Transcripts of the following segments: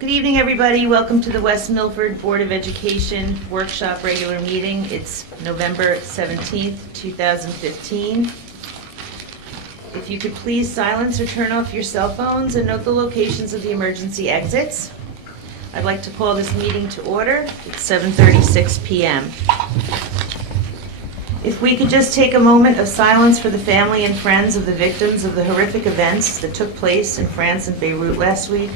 Good evening, everybody. Welcome to the West Milford Board of Education Workshop Regular Meeting. It's November 17th, 2015. If you could please silence or turn off your cell phones and note the locations of the emergency exits. I'd like to call this meeting to order. It's 7:36 p.m. If we could just take a moment of silence for the family and friends of the victims of the horrific events that took place in France and Beirut last week.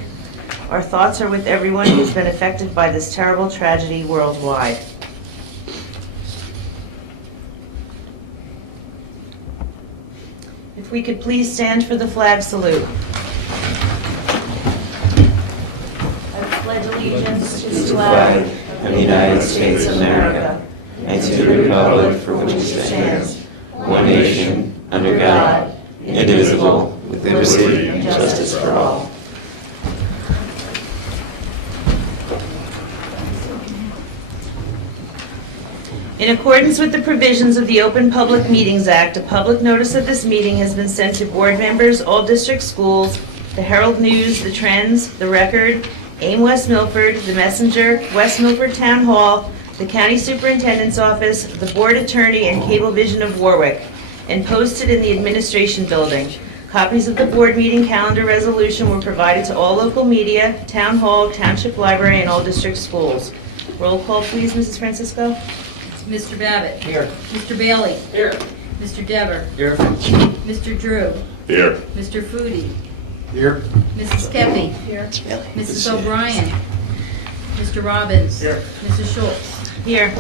Our thoughts are with everyone who's been affected by this terrible tragedy worldwide. If we could please stand for the flag salute. I pledge allegiance to the flag of the United States of America and to the republic for which it stands, one nation, under God, indivisible, with liberty and justice for all. In accordance with the provisions of the Open Public Meetings Act, a public notice of this meeting has been sent to board members, all district schools, the Herald News, the Trends, the Record, AIM West Milford, the Messenger, West Milford Town Hall, the County Superintendent's Office, the Board Attorney, and Cablevision of Warwick, and posted in the Administration Building. Copies of the board meeting calendar resolution were provided to all local media, Town Hall, Township Library, and all district schools. Roll call, please, Mrs. Francisco. Mr. Babbitt. Here. Mr. Bailey. Here. Mr. Dever. Here. Mr. Drew. Here. Mr. Foodie. Here. Mrs. Kepi. Here. Mrs. O'Brien. Mr. Robbins. Here. Mrs. Schultz. Here.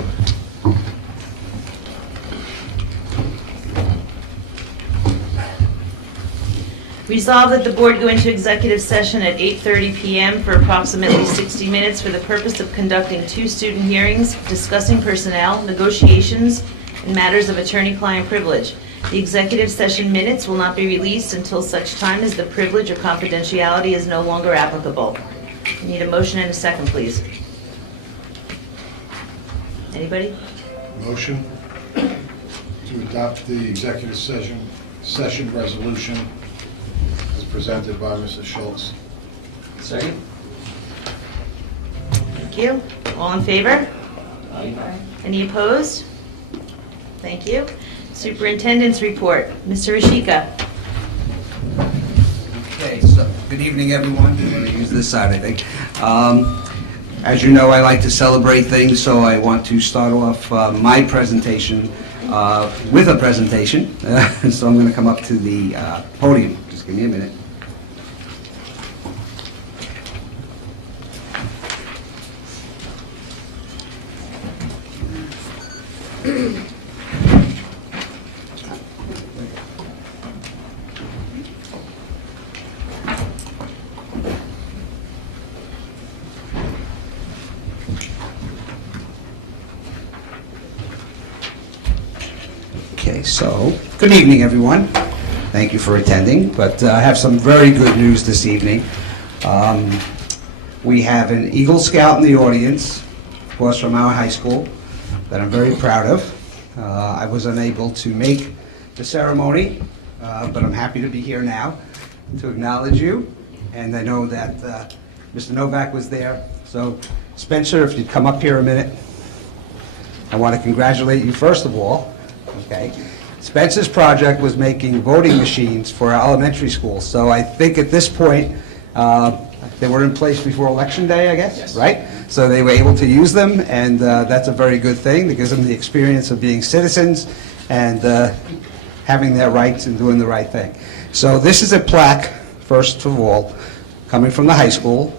Resolved that the board go into executive session at 8:30 p.m. for approximately 60 minutes for the purpose of conducting 2 student hearings, discussing personnel, negotiations, and matters of attorney-client privilege. The executive session minutes will not be released until such time as the privilege or confidentiality is no longer applicable. I need a motion and a second, please. Anybody? Motion to adopt the executive session resolution as presented by Mrs. Schultz. Second. Thank you. All in favor? Aye. Any opposed? Thank you. Superintendent's report. Mr. Ashika. Okay, so good evening, everyone. I'm going to use this side, I think. As you know, I like to celebrate things, so I want to start off my presentation with a presentation. So I'm going to come up to the podium. Just give me a minute. Okay, so, good evening, everyone. Thank you for attending, but I have some very good news this evening. We have an Eagle Scout in the audience, of course, from our high school, that I'm very proud of. I was unable to make the ceremony, but I'm happy to be here now to acknowledge you, and I know that Mr. Novak was there. So, Spencer, if you'd come up here a minute. I want to congratulate you, first of all. Okay. Spencer's project was making voting machines for our elementary schools. So I think at this point, they were in place before Election Day, I guess, yes. Right? So they were able to use them, and that's a very good thing. It gives them the experience of being citizens and having their rights and doing the right thing. So this is a plaque, first of all, coming from the high school,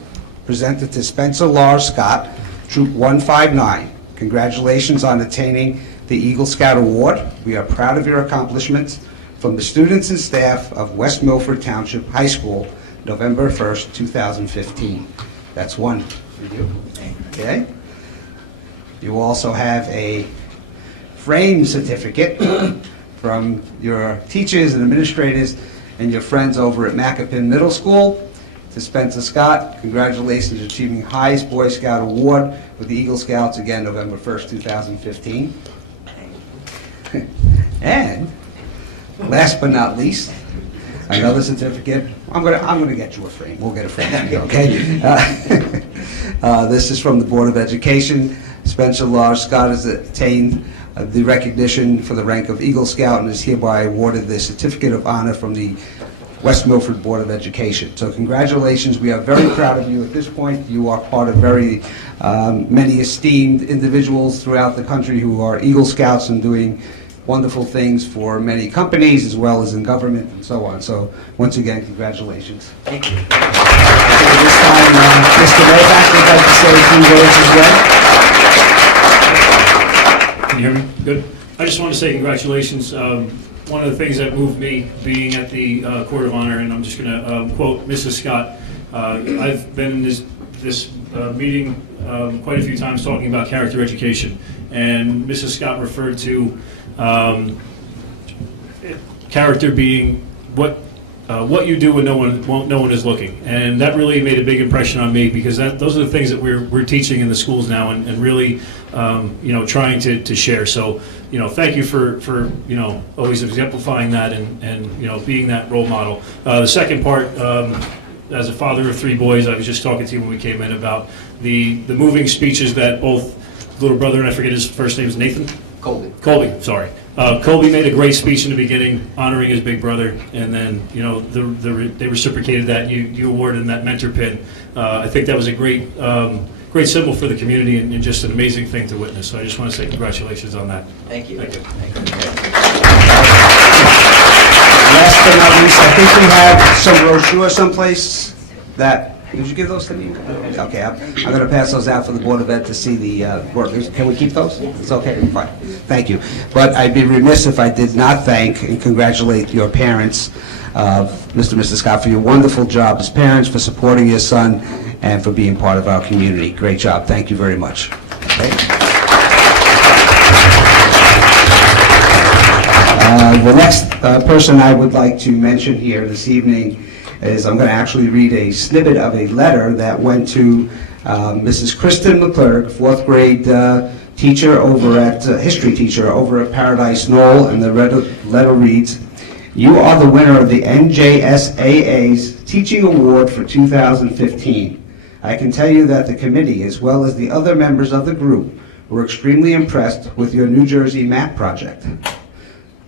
presented to Spencer Lars Scott, Troop 159. Congratulations on attaining the Eagle Scout Award. We are proud of your accomplishments. From the students and staff of West Milford Township High School, November 1st, 2015. That's one for you. Okay? You also have a frame certificate from your teachers and administrators and your friends over at Macapin Middle School. To Spencer Scott, congratulations on achieving highest Boy Scout Award with the Eagle Scouts, again, November 1st, 2015. And last but not least, another certificate. I'm gonna get you a frame. We'll get a frame, okay? This is from the Board of Education. Spencer Lars Scott has attained the recognition for the rank of Eagle Scout and is hereby awarded the Certificate of Honor from the West Milford Board of Education. So congratulations, we are very proud of you at this point. You are part of very many esteemed individuals throughout the country who are Eagle Scouts and doing wonderful things for many companies as well as in government and so on. So once again, congratulations. Thank you. At this time, Mr. Novak would like to say a few words as well. Can you hear me? Good. I just want to say congratulations. One of the things that moved me being at the Court of Honor, and I'm just going to quote Mrs. Scott. I've been in this meeting quite a few times talking about character education, and Mrs. Scott referred to character being what you do when no one is looking, and that really made a big impression on me because those are the things that we're teaching in the schools now, and really trying to share. So thank you for always exemplifying that and being that role model. The second part, as a father of 3 boys, I was just talking to you when we came in about the moving speeches that both little brother, and I forget his first name, is Nathan? Colby, sorry. Colby made a great speech in the beginning, honoring his big brother, and then they reciprocated that. You awarded him that mentor pin. I think that was a great symbol for the community and just an amazing thing to witness. So I just want to say congratulations on that. Thank you. Thank you. Last but not least, I think we have some brochures someplace that, did you give those to me? Okay, I'm going to pass those out for the Board of Ed to see the work. Can we keep those? It's okay, fine. Thank you. But I'd be remiss if I did not thank and congratulate your parents, Mr. and Mrs. Scott, for your wonderful job as parents, for supporting your son, and for being part of our community. Great job. Thank you very much. Okay. The next person I would like to mention here this evening is I'm going to actually read a snippet of a letter that went to Mrs. Kristen McClurg, 4th grade teacher over at history teacher over at Paradise Knoll, and the letter reads, "You are the winner of the NJSAA's Teaching Award for 2015. I can tell you that the committee, as well as the other members of the group, were extremely impressed with your New Jersey map project.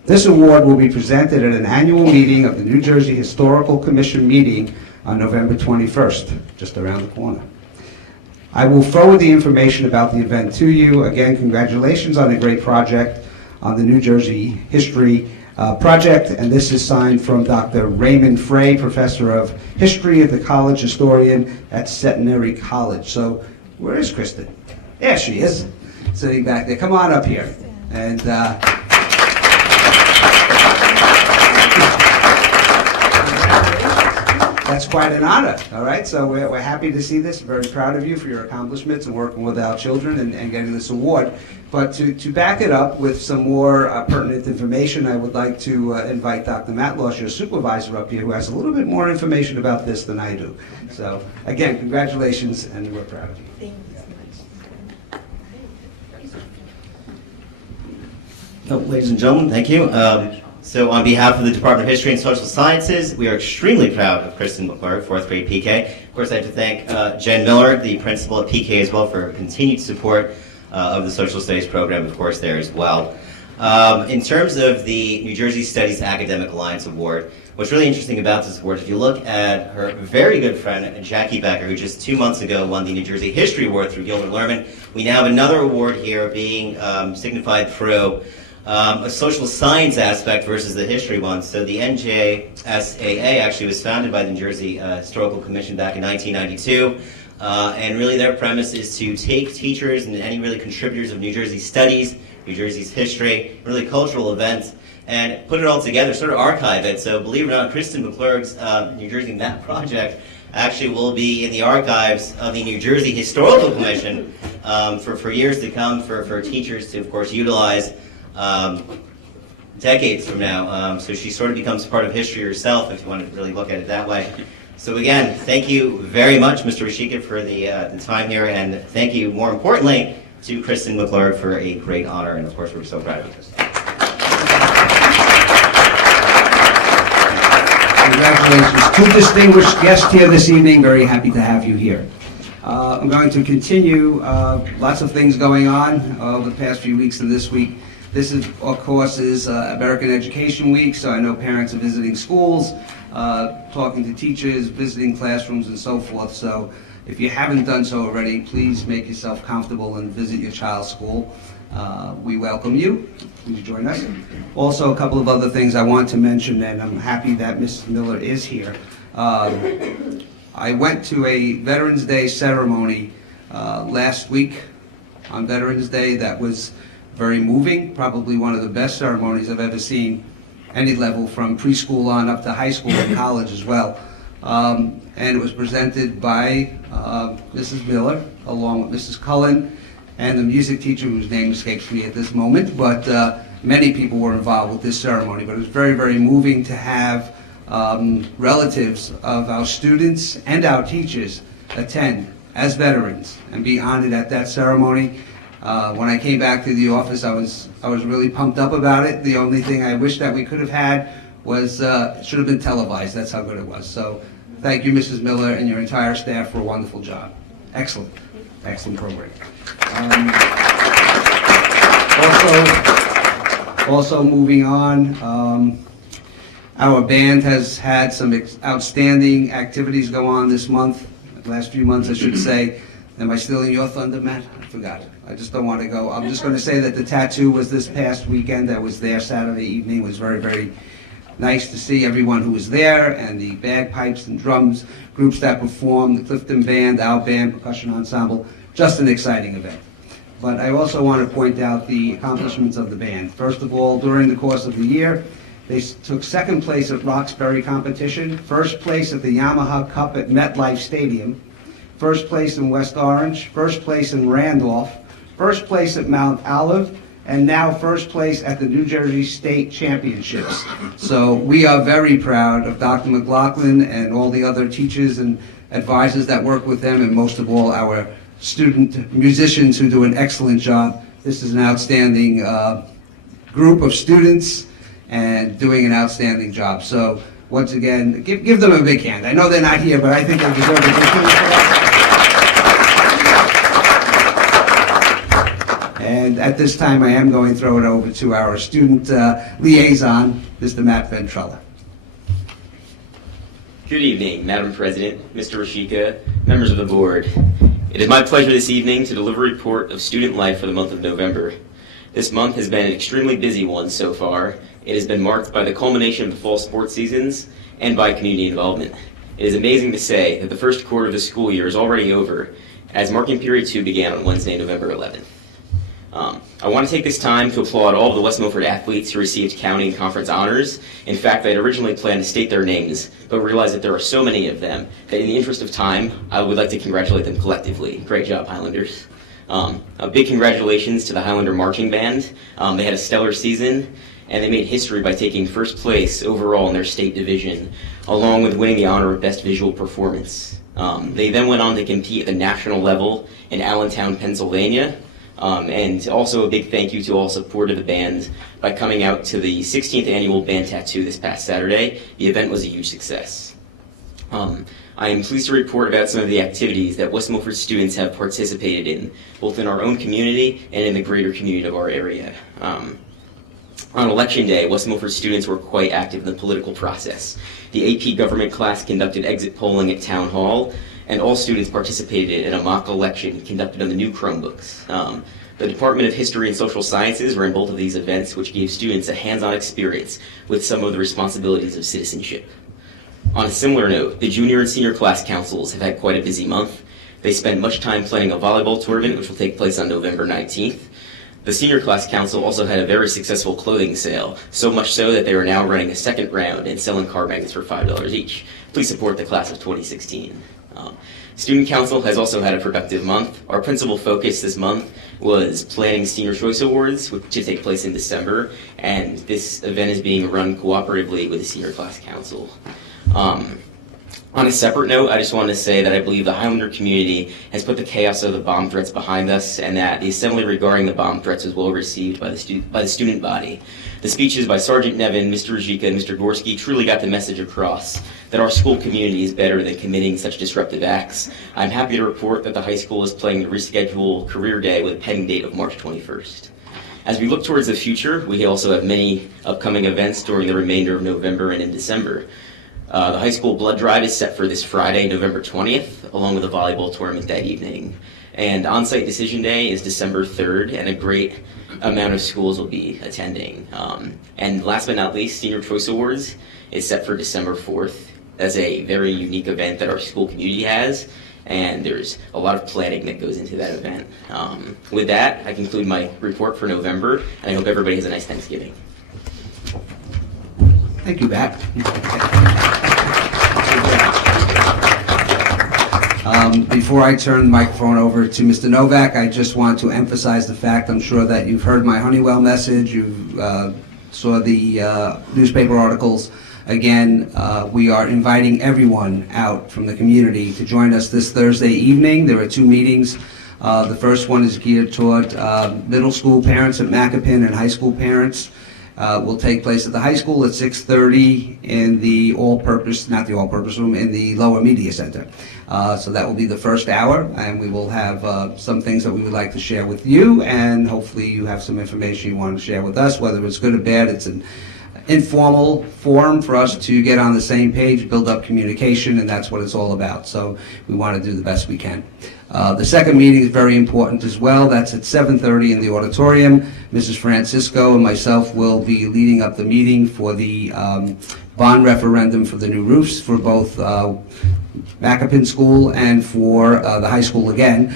This award will be presented at an annual meeting of the New Jersey Historical Commission meeting on November 21st, just around the corner. I will forward the information about the event to you. Again, congratulations on a great project on the New Jersey History project, and this is signed from Dr. Raymond Frey, Professor of History at the College Historian at Centenary College." So, where is Kristen? There she is, sitting back there. Come on up here. And that's quite an honor, all right? So we're happy to see this, very proud of you for your accomplishments and working with our children and getting this award. But to back it up with some more pertinent information, I would like to invite Dr. Matlosh, your supervisor up here, who has a little bit more information about this than I do. So again, congratulations, and we're proud of you. Ladies and gentlemen, thank you. So on behalf of the Department of History and Social Sciences, we are extremely proud of Kristen McClurg, 4th grade PK. Of course, I have to thank Jen Miller, the principal at PK as well, for continued support of the Social Studies program, of course, there as well. In terms of the New Jersey Studies Academic Alliance Award, what's really interesting about this award, if you look at her very good friend, Jackie Becker, who just 2 months ago won the New Jersey History Award through Gilbert Lerman, we now have another award here being signified through a social science aspect versus the history one. So the NJSAA actually was founded by the New Jersey Historical Commission back in 1992. And really their premise is to take teachers and any really contributors of New Jersey studies, New Jersey's history, really cultural events, and put it all together, sort of archive it. So believe it or not, Kristen McClurg's New Jersey Map Project actually will be in the archives of the New Jersey Historical Commission for years to come for teachers to, of course, utilize decades from now. So she sort of becomes part of history herself, if you want to really look at it that way. So again, thank you very much, Mr. Rashika, for the time here, and thank you, more importantly, to Kristen McClurg for a great honor, and of course, we're so proud of you. Congratulations. 2 distinguished guests here this evening. Very happy to have you here. I'm going to continue lots of things going on over the past few weeks and this week. This, is, of course, is American Education Week, so I know parents are visiting schools, talking to teachers, visiting classrooms, and so forth. So if you haven't done so already, please make yourself comfortable and visit your child's school. We welcome you. Please join us. Also, a couple of other things I want to mention, and I'm happy that Mrs. Miller is here. I went to a Veterans Day ceremony last week on Veterans Day that was very moving, probably one of the best ceremonies I've ever seen, any level from preschool on up to high school and college as well. And it was presented by Mrs. Miller along with Mrs. Cullen and the music teacher whose name escapes me at this moment, but many people were involved with this ceremony. But it was very, very moving to have relatives of our students and our teachers attend as veterans and be honored at that ceremony. When I came back to the office, I was really pumped up about it. The only thing I wish that we could have had was, it should have been televised. That's how good it was. So thank you, Mrs. Miller, and your entire staff for a wonderful job. Excellent. Excellent program. Also moving on, our band has had some outstanding activities go on this month, last few months I should say. Am I stealing your thunder, Matt? I forgot. I just don't want to go. I'm just going to say that the tattoo was this past weekend. I was there Saturday evening. It was very, very nice to see everyone who was there, and the bagpipes and drums groups that performed, the Clifton Band, our band, percussion ensemble. Just an exciting event. But I also want to point out the accomplishments of the band. First of all, during the course of the year, they took second place at Roxbury competition, first place at the Yamaha Cup at MetLife Stadium, first place in West Orange, first place in Randolph, first place at Mount Olive, and now first place at the New Jersey State Championships. So we are very proud of Dr. McLaughlin and all the other teachers and advisors that work with them, and most of all our student musicians who do an excellent job. This is an outstanding group of students and doing an outstanding job. So once again, give them a big hand. I know they're not here, but I think they deserve a big hand for that. And at this time, I am going to throw it over to our student liaison, Mr. Matt Ventrella. Good evening, Madam President, Mr. Rashika, members of the board. It is my pleasure this evening to deliver a report of student life for the month of November. This month has been an extremely busy one so far. It has been marked by the culmination of the fall sports seasons and by community involvement. It is amazing to say that the first quarter of the school year is already over, as marking period 2 began on Wednesday, November 11th. I want to take this time to applaud all of the West Milford athletes who received county and conference honors. In fact, I had originally planned to state their names, but realized that there are so many of them that in the interest of time, I would like to congratulate them collectively. Great job, Highlanders. A big congratulations to the Highlander Marching Band. They had a stellar season, and they made history by taking first place overall in their state division, along with winning the honor of Best Visual Performance. They then went on to compete at the national level in Allentown, Pennsylvania. And also a big thank you to all support of the band by coming out to the 16th annual band tattoo this past Saturday. The event was a huge success. I am pleased to report about some of the activities that West Milford students have participated in, both in our own community and in the greater community of our area. On Election Day, West Milford students were quite active in the political process. The AP government class conducted exit polling at Town Hall, and all students participated in a mock election conducted on the new Chromebooks. The Department of History and Social Sciences ran both of these events, which gave students a hands-on experience with some of the responsibilities of citizenship. On a similar note, the junior and senior class councils have had quite a busy month. They spent much time planning a volleyball tournament, which will take place on November 19th. The senior class council also had a very successful clothing sale, so much so that they are now running a second round and selling car magnets for $5 each. Please support the class of 2016. Student Council has also had a productive month. Our principal focus this month was planning Senior Choice Awards, which to take place in December, and this event is being run cooperatively with the Senior Class Council. On a separate note, I just wanted to say that I believe the Highlander community has put the chaos of the bomb threats behind us, and that the assembly regarding the bomb threats was well received by the student body. The speeches by Sergeant Nevin, Mr. Rajika, and Mr. Gorski truly got the message across that our school community is better than committing such disruptive acts. I'm happy to report that the high school is planning to reschedule Career Day with a pending date of March 21st. As we look towards the future, we also have many upcoming events during the remainder of November and in December. The high school blood drive is set for this Friday, November 20th, along with a volleyball tournament that evening. And on-site decision day is December 3rd, and a great amount of schools will be attending. And last but not least, Senior Choice Awards is set for December 4th. That's a very unique event that our school community has, and there's a lot of planning that goes into that event. With that, I conclude my report for November, and I hope everybody has a nice Thanksgiving. Thank you, Matt. Before I turn the microphone over to Mr. Novak, I just want to emphasize the fact, I'm sure that you've heard my Honeywell message, you saw the newspaper articles. Again, we are inviting everyone out from the community to join us this Thursday evening. There are two meetings. The first one is geared toward middle school parents at Macapin and high school parents. Will take place at the high school at 6:30 in the all-purpose, not the all-purpose room, in the lower media center. So that will be the first hour, and we will have some things that we would like to share with you, and hopefully you have some information you want to share with us, whether it's good or bad. It's an informal forum for us to get on the same page, build up communication, and that's what it's all about. So we want to do the best we can. The second meeting is very important as well. That's at 7:30 in the auditorium. Mrs. Francisco and myself will be leading up the meeting for the bond referendum for the new roofs for both Macapin School and for the high school again.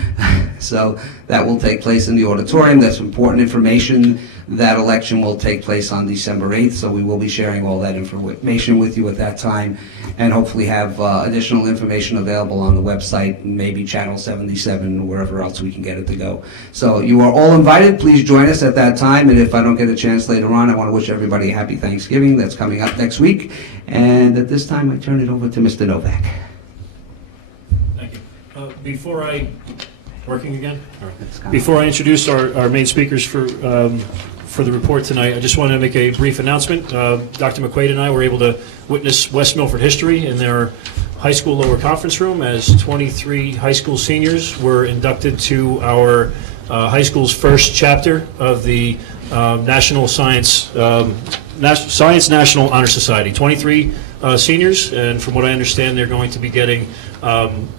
So that will take place in the auditorium. That's important information. That election will take place on December 8th, so we will be sharing all that information with you at that time, and hopefully have additional information available on the website, maybe Channel 77, or wherever else we can get it to go. So you are all invited. Please join us at that time, and if I don't get a chance later on, I want to wish everybody a happy Thanksgiving. That's coming up next week. And at this time, I turn it over to Mr. Novak. Thank you. Before I... Working again? All right. Before I introduce our main speakers for the report tonight, I just want to make a brief announcement. Dr. McQuaid and I were able to witness West Milford history in their high school lower conference room as 23 high school seniors were inducted to our high school's first chapter of the National Science National Honor Society. 23 seniors, and from what I understand, they're going to be getting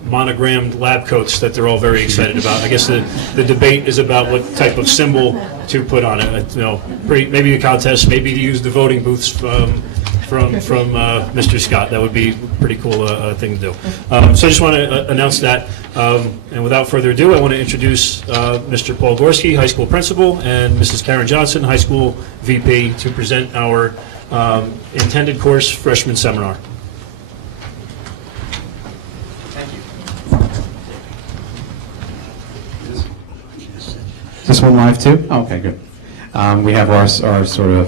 monogrammed lab coats that they're all very excited about. I guess the debate is about what type of symbol to put on it. You know, maybe a contest, maybe to use the voting booths from Mr. Scott. That would be a pretty cool thing to do. So I just want to announce that. And without further ado, I want to introduce Mr. Paul Gorski, high school principal, and Mrs. Karen Johnson, high school VP, to present our intended course freshman seminar. Is this one live too? Oh, okay, good. We have our sort of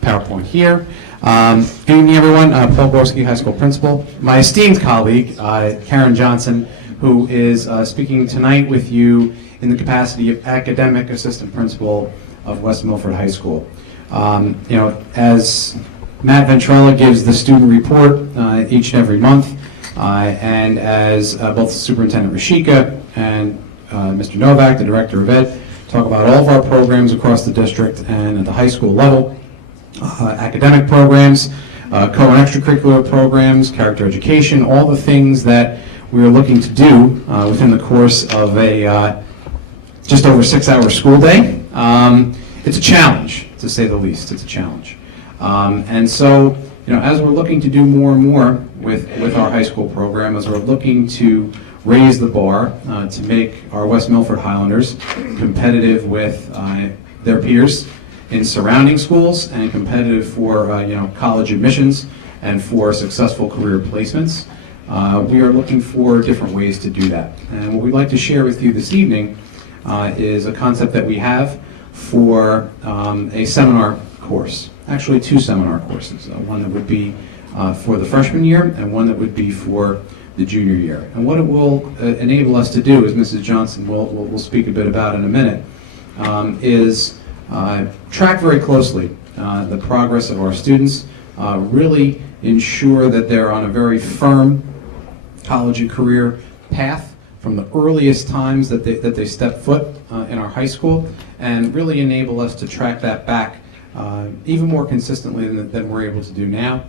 PowerPoint here. Good evening, everyone. Paul Gorski, high school principal. My esteemed colleague, Karen Johnson, who is speaking tonight with you in the capacity of academic assistant principal of West Milford High School. You know, as Matt Ventrella gives the student report each and every month, and as both Superintendent Rashika and Mr. Novak, the Director of Ed, talk about all of our programs across the district and at the high school level, academic programs, co- and extracurricular programs, character education, all the things that we are looking to do within the course of a just over 6-hour school day. It's a challenge, to say the least. It's a challenge. And so, you know, as we're looking to do more and more with our high school program, as we're looking to raise the bar to make our West Milford Highlanders competitive with their peers in surrounding schools and competitive for you know, college admissions and for successful career placements, we are looking for different ways to do that. And what we'd like to share with you this evening is a concept that we have for a seminar course. Actually, 2 seminar courses. One that would be for the freshman year and one that would be for the junior year. And what it will enable us to do, as Mrs. Johnson will speak a bit about in a minute, is track very closely the progress of our students, really ensure that they're on a very firm college and career path from the earliest times that they step foot in our high school, and really enable us to track that back even more consistently than we're able to do now,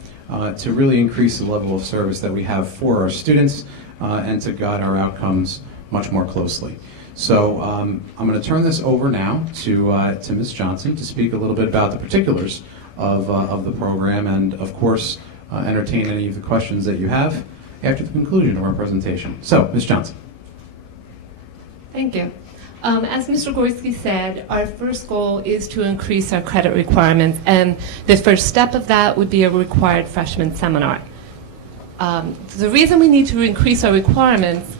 to really increase the level of service that we have for our students and to guide our outcomes much more closely. So I'm going to turn this over now to Ms. Johnson to speak a little bit about the particulars of the program, and of course entertain any of the questions that you have after the conclusion of our presentation. So, Ms. Johnson. Thank you. As Mr. Gorski said, our first goal is to increase our credit requirements, and the first step of that would be a required freshman seminar. The reason we need to increase our requirements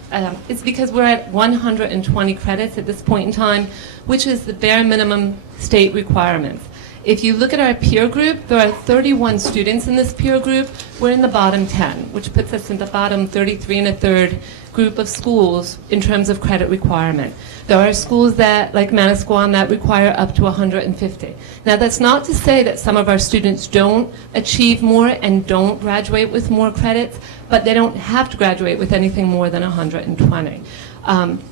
is because we're at 120 credits at this point in time, which is the bare minimum state requirements. If you look at our peer group, there are 31 students in this peer group. We're in the bottom 10, which puts us in the bottom 33 and a third group of schools in terms of credit requirement. There are schools that, like Manasquan, that require up to 150. Now, that's not to say that some of our students don't achieve more and don't graduate with more credits, but they don't have to graduate with anything more than 120.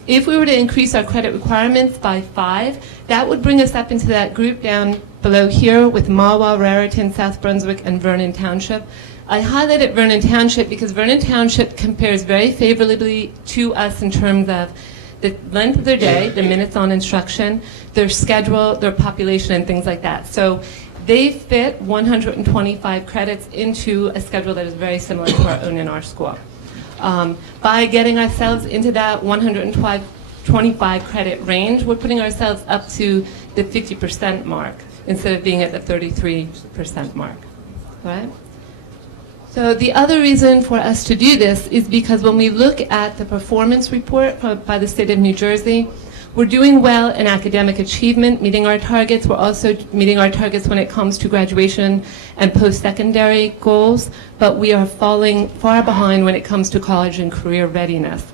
If we were to increase our credit requirements by 5, that would bring us up into that group down below here with Mahwah, Raritan, South Brunswick, and Vernon Township. I highlighted Vernon Township because Vernon Township compares very favorably to us in terms of the length of their day, the minutes on instruction, their schedule, their population, and things like that. So they fit 125 credits into a schedule that is very similar to our own in our school. By getting ourselves into that 125 credit range, we're putting ourselves up to the 50% mark instead of being at the 33% mark. All right? So the other reason for us to do this is because when we look at the performance report by the state of New Jersey, we're doing well in academic achievement, meeting our targets. We're also meeting our targets when it comes to graduation and post-secondary goals, but we are falling far behind when it comes to college and career readiness.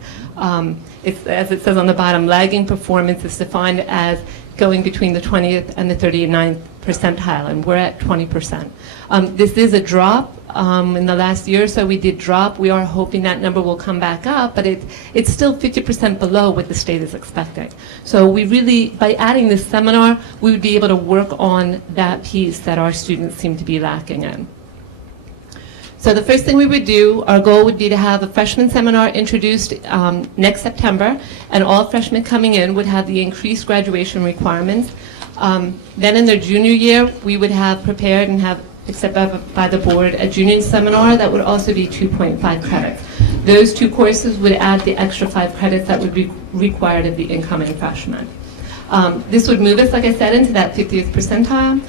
It's, as it says on the bottom, lagging performance is defined as going between the 20th and the 39th percentile, and we're at 20%. This is a drop. In the last year or so, we did drop. We are hoping that number will come back up, but it's still 50% below what the state is expecting. So we really, by adding this seminar, we would be able to work on that piece that our students seem to be lacking in. So the first thing we would do, our goal would be to have a freshman seminar introduced next September, and all freshmen coming in would have the increased graduation requirements. Then in their junior year, we would have prepared and have accepted by the board a junior seminar that would also be 2.5 credits. Those two courses would add the extra 5 credits that would be required of the incoming freshman. This would move us, like I said, into that 50th percentile.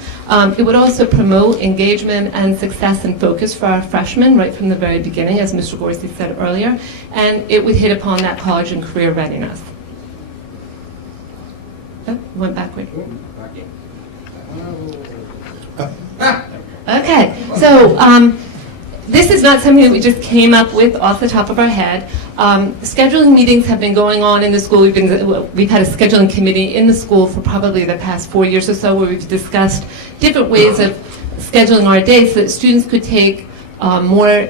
It would also promote engagement and success and focus for our freshmen right from the very beginning, as Mr. Gorski said earlier, and it would hit upon that college and career readiness. Oh, went backward. Okay, so this is not something that we just came up with off the top of our head. Scheduling meetings have been going on in the school. We've had a scheduling committee in the school for probably the past 4 years or so, where we've discussed different ways of scheduling our days so that students could take more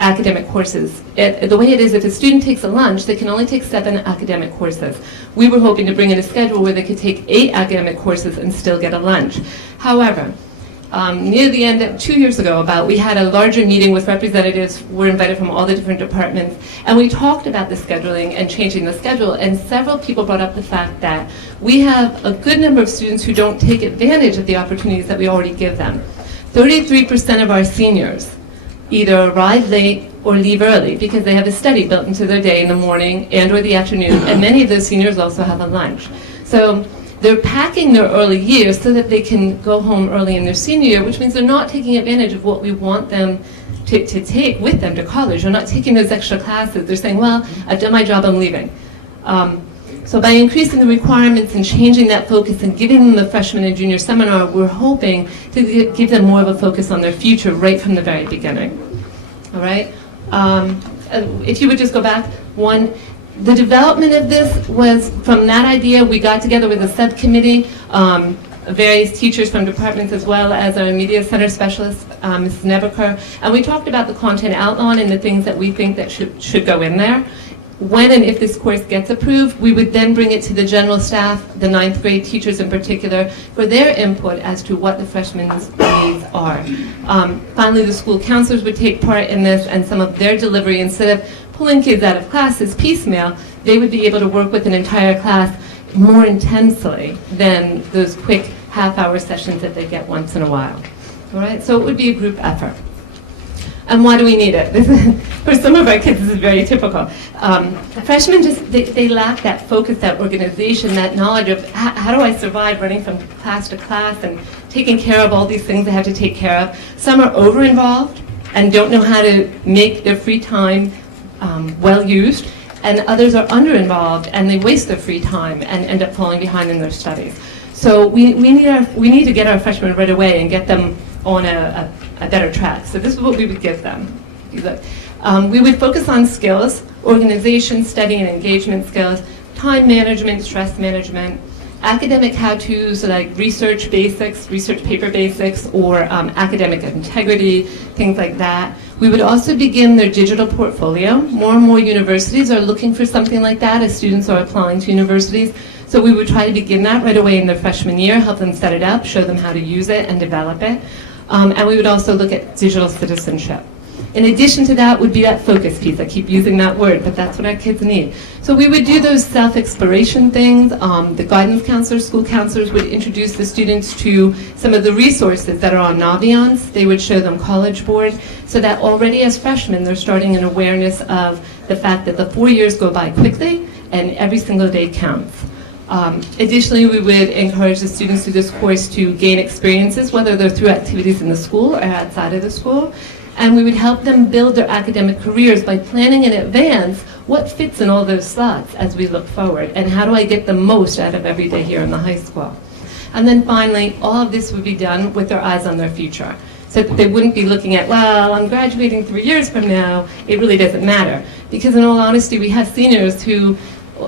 academic courses. The way it is, if a student takes a lunch, they can only take 7 academic courses. We were hoping to bring in a schedule where they could take 8 academic courses and still get a lunch. However, near the end, 2 years ago we had a larger meeting with representatives. We're invited from all the different departments, and we talked about the scheduling and changing the schedule, and several people brought up the fact that we have a good number of students who don't take advantage of the opportunities that we already give them. 33% of our seniors either arrive late or leave early because they have a study built into their day in the morning and or the afternoon, and many of those seniors also have a lunch. So they're packing their early years so that they can go home early in their senior year, which means they're not taking advantage of what we want them to take with them to college. They're not taking those extra classes. They're saying, well, I've done my job, I'm leaving. So by increasing the requirements and changing that focus and giving them the freshman and junior seminar, we're hoping to give them more of a focus on their future right from the very beginning. All right? If you would just go back one. The development of this was from that idea. We got together with a subcommittee various teachers from departments as well as our media center specialist, Mrs. Nebaker, and we talked about the content outline and the things that we think that should go in there. When and if this course gets approved, we would then bring it to the general staff, the 9th grade teachers in particular, for their input as to what the freshmen's needs are. Finally, the school counselors would take part in this, and some of their delivery, instead of pulling kids out of classes piecemeal, they would be able to work with an entire class more intensely than those quick half-hour sessions that they get once in a while. All right, so it would be a group effort. And why do we need it? For some of our kids, this is very typical. Freshmen they lack that focus, that organization, that knowledge of how do I survive running from class to class and taking care of all these things they have to take care of. Some are over-involved and don't know how to make their free time well used, and others are under-involved and they waste their free time and end up falling behind in their studies. So we need to get our freshmen right away and get them on a better track. So this is what we would give them. We would focus on skills, organization, study and engagement skills, time management, stress management, academic how-tos like research basics, research paper basics, or academic integrity, things like that. We would also begin their digital portfolio. More and more universities are looking for something like that as students are applying to universities. So we would try to begin that right away in their freshman year, help them set it up, show them how to use it and develop it. And we would also look at digital citizenship. In addition to that would be that focus piece. I keep using that word, but that's what our kids need. So we would do those self-exploration things. The guidance counselors, school counselors would introduce the students to some of the resources that are on Naviance. They would show them College Board, so that already as freshmen they're starting an awareness of the fact that the 4 years go by quickly and every single day counts. Additionally, we would encourage the students through this course to gain experiences, whether they're through activities in the school or outside of the school. And we would help them build their academic careers by planning in advance what fits in all those slots as we look forward, and how do I get the most out of every day here in the high school. And then finally, all of this would be done with their eyes on their future. So that they wouldn't be looking at, well, I'm graduating 3 years from now, it really doesn't matter. Because in all honesty, we have seniors who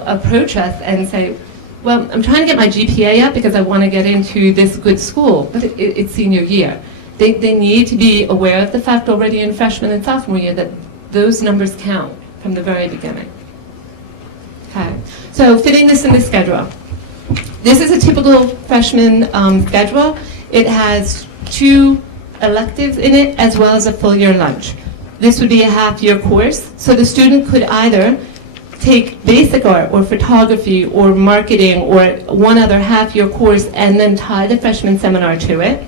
approach us and say, well, I'm trying to get my GPA up because I want to get into this good school, but it's senior year. They need to be aware of the fact already in freshman and sophomore year that those numbers count from the very beginning. Okay, so fitting this in the schedule. This is a typical freshman schedule. It has 2 electives in it as well as a full year lunch. This would be a half-year course, so the student could either take basic art or photography or marketing or one other half-year course and then tie the freshman seminar to it.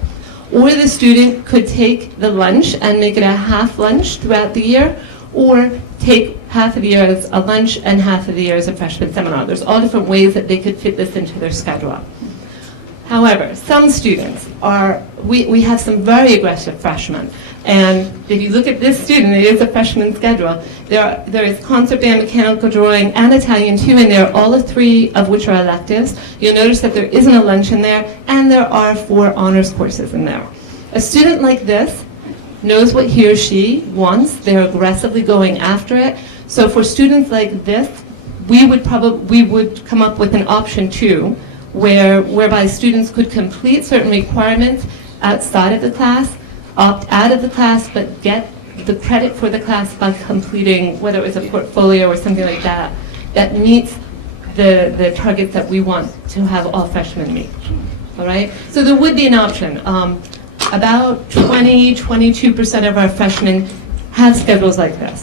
Or the student could take the lunch and make it a half lunch throughout the year, or take half of the year as a lunch and half of the year as a freshman seminar. There's all different ways that they could fit this into their schedule. However, some students we have some very aggressive freshmen. And if you look at this student, it is a freshman schedule. There is concert band, mechanical drawing, and Italian 2 in there, all of 3 of which are electives. You'll notice that there isn't a lunch in there, and there are 4 honors courses in there. A student like this knows what he or she wants. They're aggressively going after it. So for students like this, we would come up with an option 2, whereby students could complete certain requirements outside of the class, opt out of the class, but get the credit for the class by completing, whether it was a portfolio or something like that, that meets the targets that we want to have all freshmen meet. All right? So there would be an option. About 22% of our freshmen have schedules like this.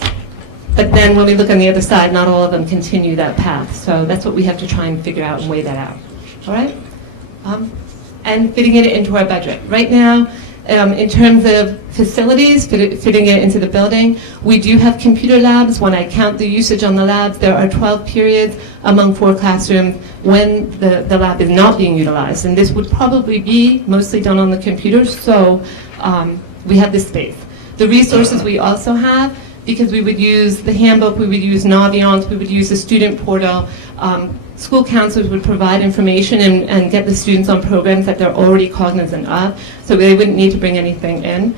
But then when we look on the other side, not all of them continue that path. So that's what we have to try and figure out and weigh that out. All right? And fitting it into our budget. Right now, in terms of facilities, fitting it into the building, we do have computer labs. When I count the usage on the labs, there are 12 periods among 4 classrooms when the lab is not being utilized. And this would probably be mostly done on the computers, so we have this space. The resources we also have, because we would use the handbook, we would use Naviance, we would use the student portal. School counselors would provide information and get the students on programs that they're already cognizant of, so they wouldn't need to bring anything in.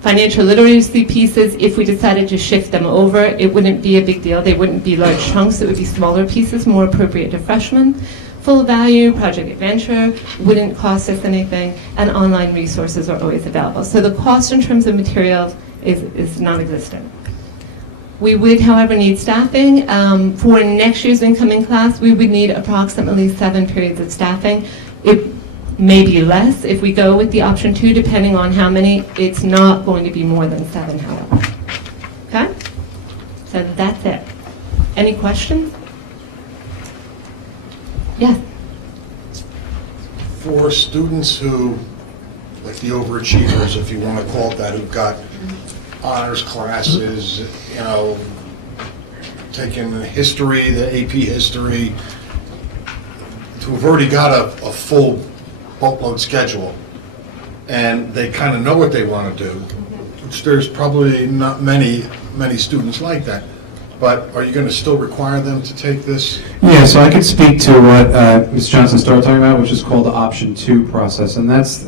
Financial literacy pieces, if we decided to shift them over, it wouldn't be a big deal. They wouldn't be large chunks. It would be smaller pieces, more appropriate to freshmen. full value, Project Adventure, wouldn't cost us anything, and online resources are always available. So the cost in terms of materials is non-existent. We would, however, need staffing. For next year's incoming class, we would need approximately 7 periods of staffing. It may be less if we go with the option 2, depending on how many. It's not going to be more than 7, however. Okay? So that's it. Any questions? Yes. For students who, like the overachievers, if you want to call it that, who've got honors classes, you know, taking history, the AP history, who've already got a full boatload schedule, and they kind of know what they want to do, which there's probably not many students like that. But are you going to still require them to take this? Yeah, so I could speak to what Ms. Johnson started talking about, which is called the option 2 process, and that's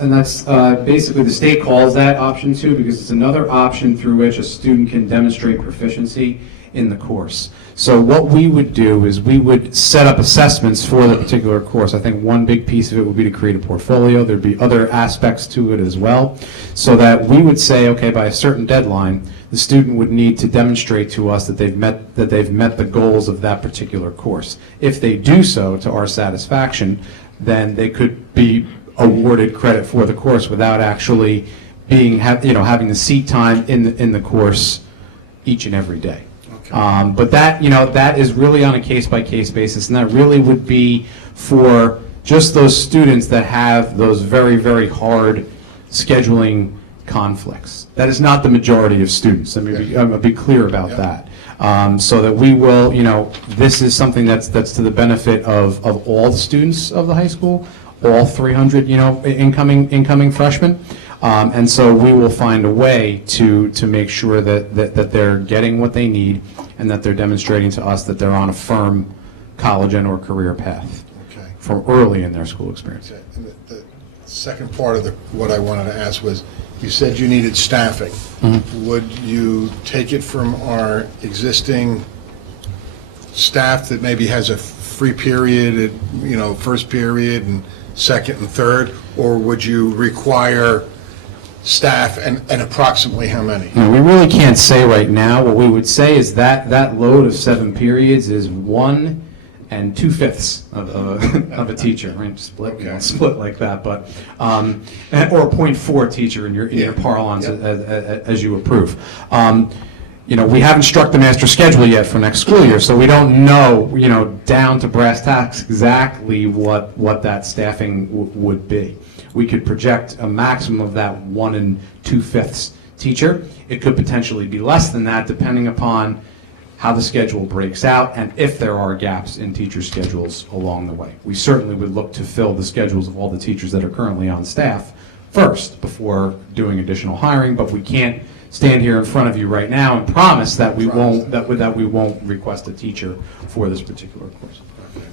basically the state calls that option 2 because it's another option through which a student can demonstrate proficiency in the course. So what we would do is we would set up assessments for the particular course. I think one big piece of it would be to create a portfolio. There'd be other aspects to it as well, so that we would say, okay, by a certain deadline, the student would need to demonstrate to us that they've met the goals of that particular course. If they do so to our satisfaction, then they could be awarded credit for the course without actually having the seat time in the course each and every day. Okay. But that is really on a case-by-case basis, and that really would be for just those students that have those very, very hard scheduling conflicts. That is not the majority of students. I'll be clear about that. So that we will, this is something that's to the benefit of all the students of the high school, all 300, incoming freshmen. And so we will find a way to make sure that they're getting what they need and that they're demonstrating to us that they're on a firm college and or career path from early in their school experience. Okay. And the second part of what I wanted to ask was, you said you needed staffing. Mm-hmm. Would you take it from our existing staff that maybe has a free period at, first period and second and third, or would you require staff and approximately how many? No, we really can't say right now. What we would say is that load of 7 periods is 1 2/5 of a teacher, right? Split like that, but or a 0.4 teacher in your parlance as you approve. We haven't struck the master schedule yet for next school year, so we don't know, down to brass tacks exactly what that staffing would be. We could project a maximum of that 1 2/5 teacher. It could potentially be less than that, depending upon how the schedule breaks out and if there are gaps in teacher schedules along the way. We certainly would look to fill the schedules of all the teachers that are currently on staff first before doing additional hiring, but we can't stand here in front of you right now and promise that we won't request a teacher for this particular course. Okay.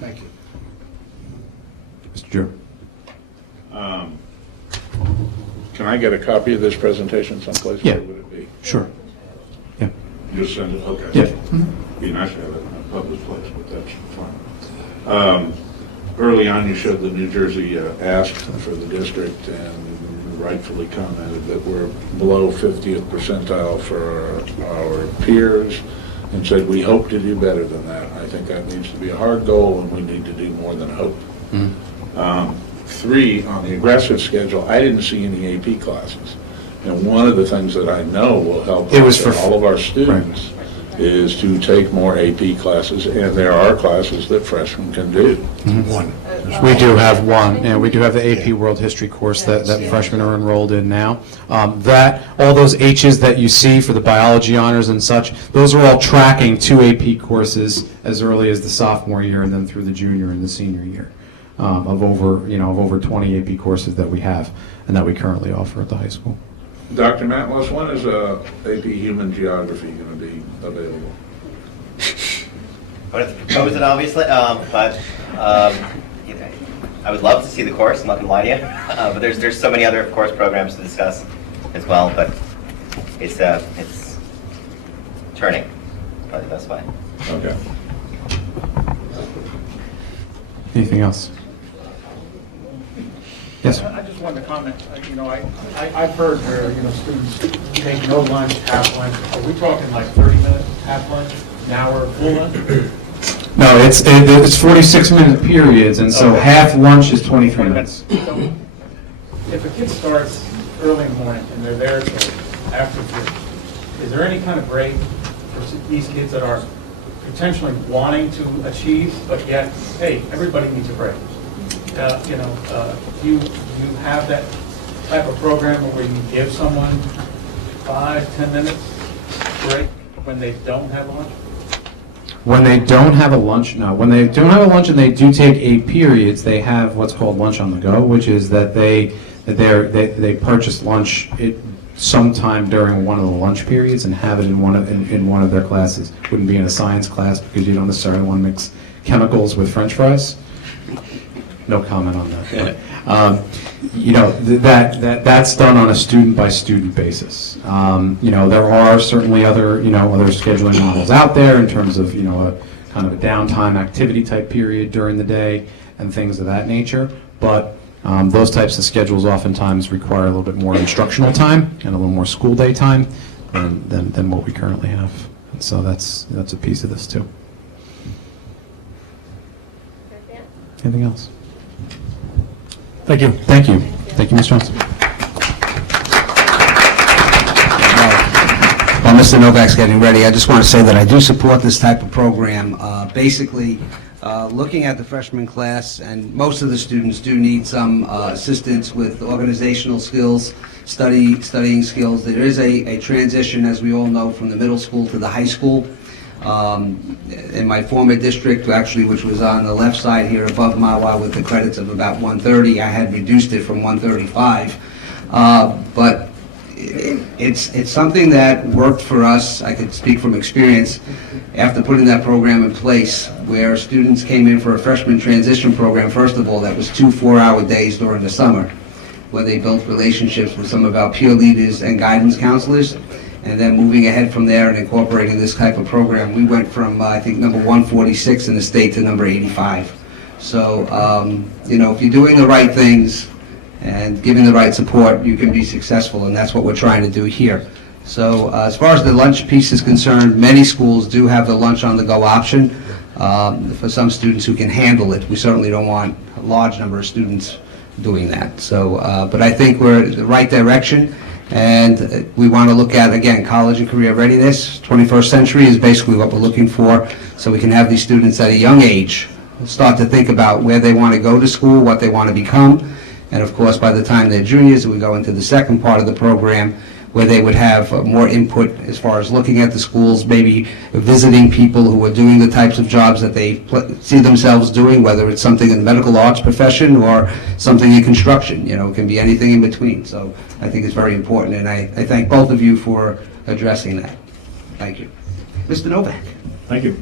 Thank you. Mr. Drew. Can I get a copy of this presentation someplace? Yeah. Where would it be? Sure. Yeah. Just send it, okay. Yeah. Be nice to have it in a public place, but that's fine. Early on, you showed the New Jersey ask for the district, and rightfully commented that we're below 50th percentile for our peers, and said we hope to do better than that. I think that needs to be a hard goal, and we need to do more than hope. Mm-hmm. 3, on the aggressive schedule, I didn't see any AP classes. And one of the things that I know will help all of our students is to take more AP classes, and there are classes that freshmen can do. Mm-hmm. One. We do have one, and we do have the AP World History course that freshmen are enrolled in now. All those H's that you see for the biology honors and such, those are all tracking 2 AP courses as early as the sophomore year and then through the junior and the senior year. Of over 20 AP courses that we have and that we currently offer at the high school. Dr. Matlos, when is AP Human Geography going to be available? I wanted to propose it, obviously, but I would love to see the course, I'm not going to lie to you, but there's so many other, of course, programs to discuss as well, but it's turning, probably the best way. Okay. Anything else? Yes, sir. I just wanted to comment, I've heard where, students take no lunch, half lunch. Are we talking like 30 minutes, half lunch, an hour, full lunch? No, it's 46-minute periods, and so Okay. half lunch is 23 minutes. So, if a kid starts early in the morning and they're there till after 3, is there any kind of break for these kids that are potentially wanting to achieve, but yet, hey, everybody needs a break? Do you have that type of program where you give someone 5-10 minutes break when they don't have lunch? When they don't have a lunch, no. When they don't have a lunch and they do take 8 periods, they have what's called lunch on the go, which is that they purchase lunch sometime during one of the lunch periods and have it in one of their classes. Wouldn't be in a science class because you don't necessarily want to mix chemicals with French fries. No comment on that. That's done on a student-by-student basis. There are certainly other scheduling models out there in terms of, a kind of a downtime activity type period during the day and things of that nature. But those types of schedules oftentimes require a little bit more instructional time and a little more school day time than what we currently have. And so that's a piece of this too. Anything else? Thank you. Thank you. Thank you, Ms. Johnson. While Mr. Novak's getting ready, I just want to say that I do support this type of program. Basically, looking at the freshman class, and most of the students do need some assistance with organizational skills, studying skills. There is a transition, as we all know, from the middle school to the high school. In my former district, actually, which was on the left side here above Mawa with the credits of about 130, I had reduced it from 135. But it's something that worked for us. I could speak from experience after putting that program in place, where students came in for a freshman transition program. First of all, that was 2 4-hour days during the summer, where they built relationships with some of our peer leaders and guidance counselors. And then moving ahead from there and incorporating this type of program, we went from, I think, number 146 in the state to number 85. So, if you're doing the right things and giving the right support, you can be successful, and that's what we're trying to do here. So, as far as the lunch piece is concerned, many schools do have the lunch on the go option for some students who can handle it. We certainly don't want a large number of students doing that. So, but I think we're in the right direction. And we want to look at, again, college and career readiness. 21st century is basically what we're looking for, so we can have these students at a young age start to think about where they want to go to school, what they want to become. And of course, by the time they're juniors, we go into the second part of the program, where they would have more input as far as looking at the schools, maybe visiting people who are doing the types of jobs that they see themselves doing, whether it's something in the medical arts profession or something in construction. It can be anything in between. So I think it's very important, and I thank both of you for addressing that. Thank you. Mr. Novak. Thank you.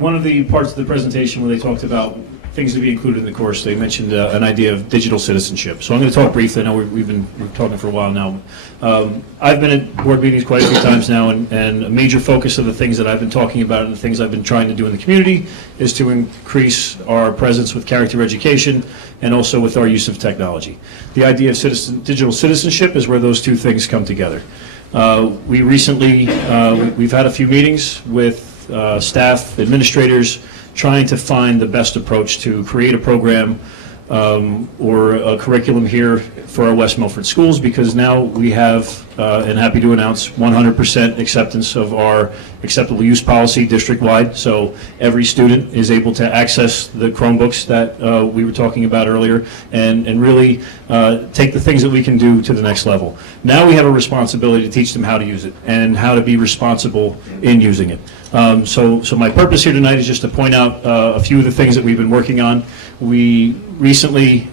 One of the parts of the presentation where they talked about things to be included in the course, they mentioned an idea of digital citizenship. So I'm going to talk briefly. I know we've been talking for a while now. I've been at board meetings quite a few times now, and a major focus of the things that I've been talking about and the things I've been trying to do in the community is to increase our presence with character education and also with our use of technology. The idea of digital citizenship is where those two things come together. We recently, we've had a few meetings with staff, administrators, trying to find the best approach to create a program or a curriculum here for our West Milford schools, because now we have, and happy to announce, 100% acceptance of our acceptable use policy district-wide. So every student is able to access the Chromebooks that we were talking about earlier and really take the things that we can do to the next level. Now we have a responsibility to teach them how to use it and how to be responsible in using it. So my purpose here tonight is just to point out a few of the things that we've been working on. We recently,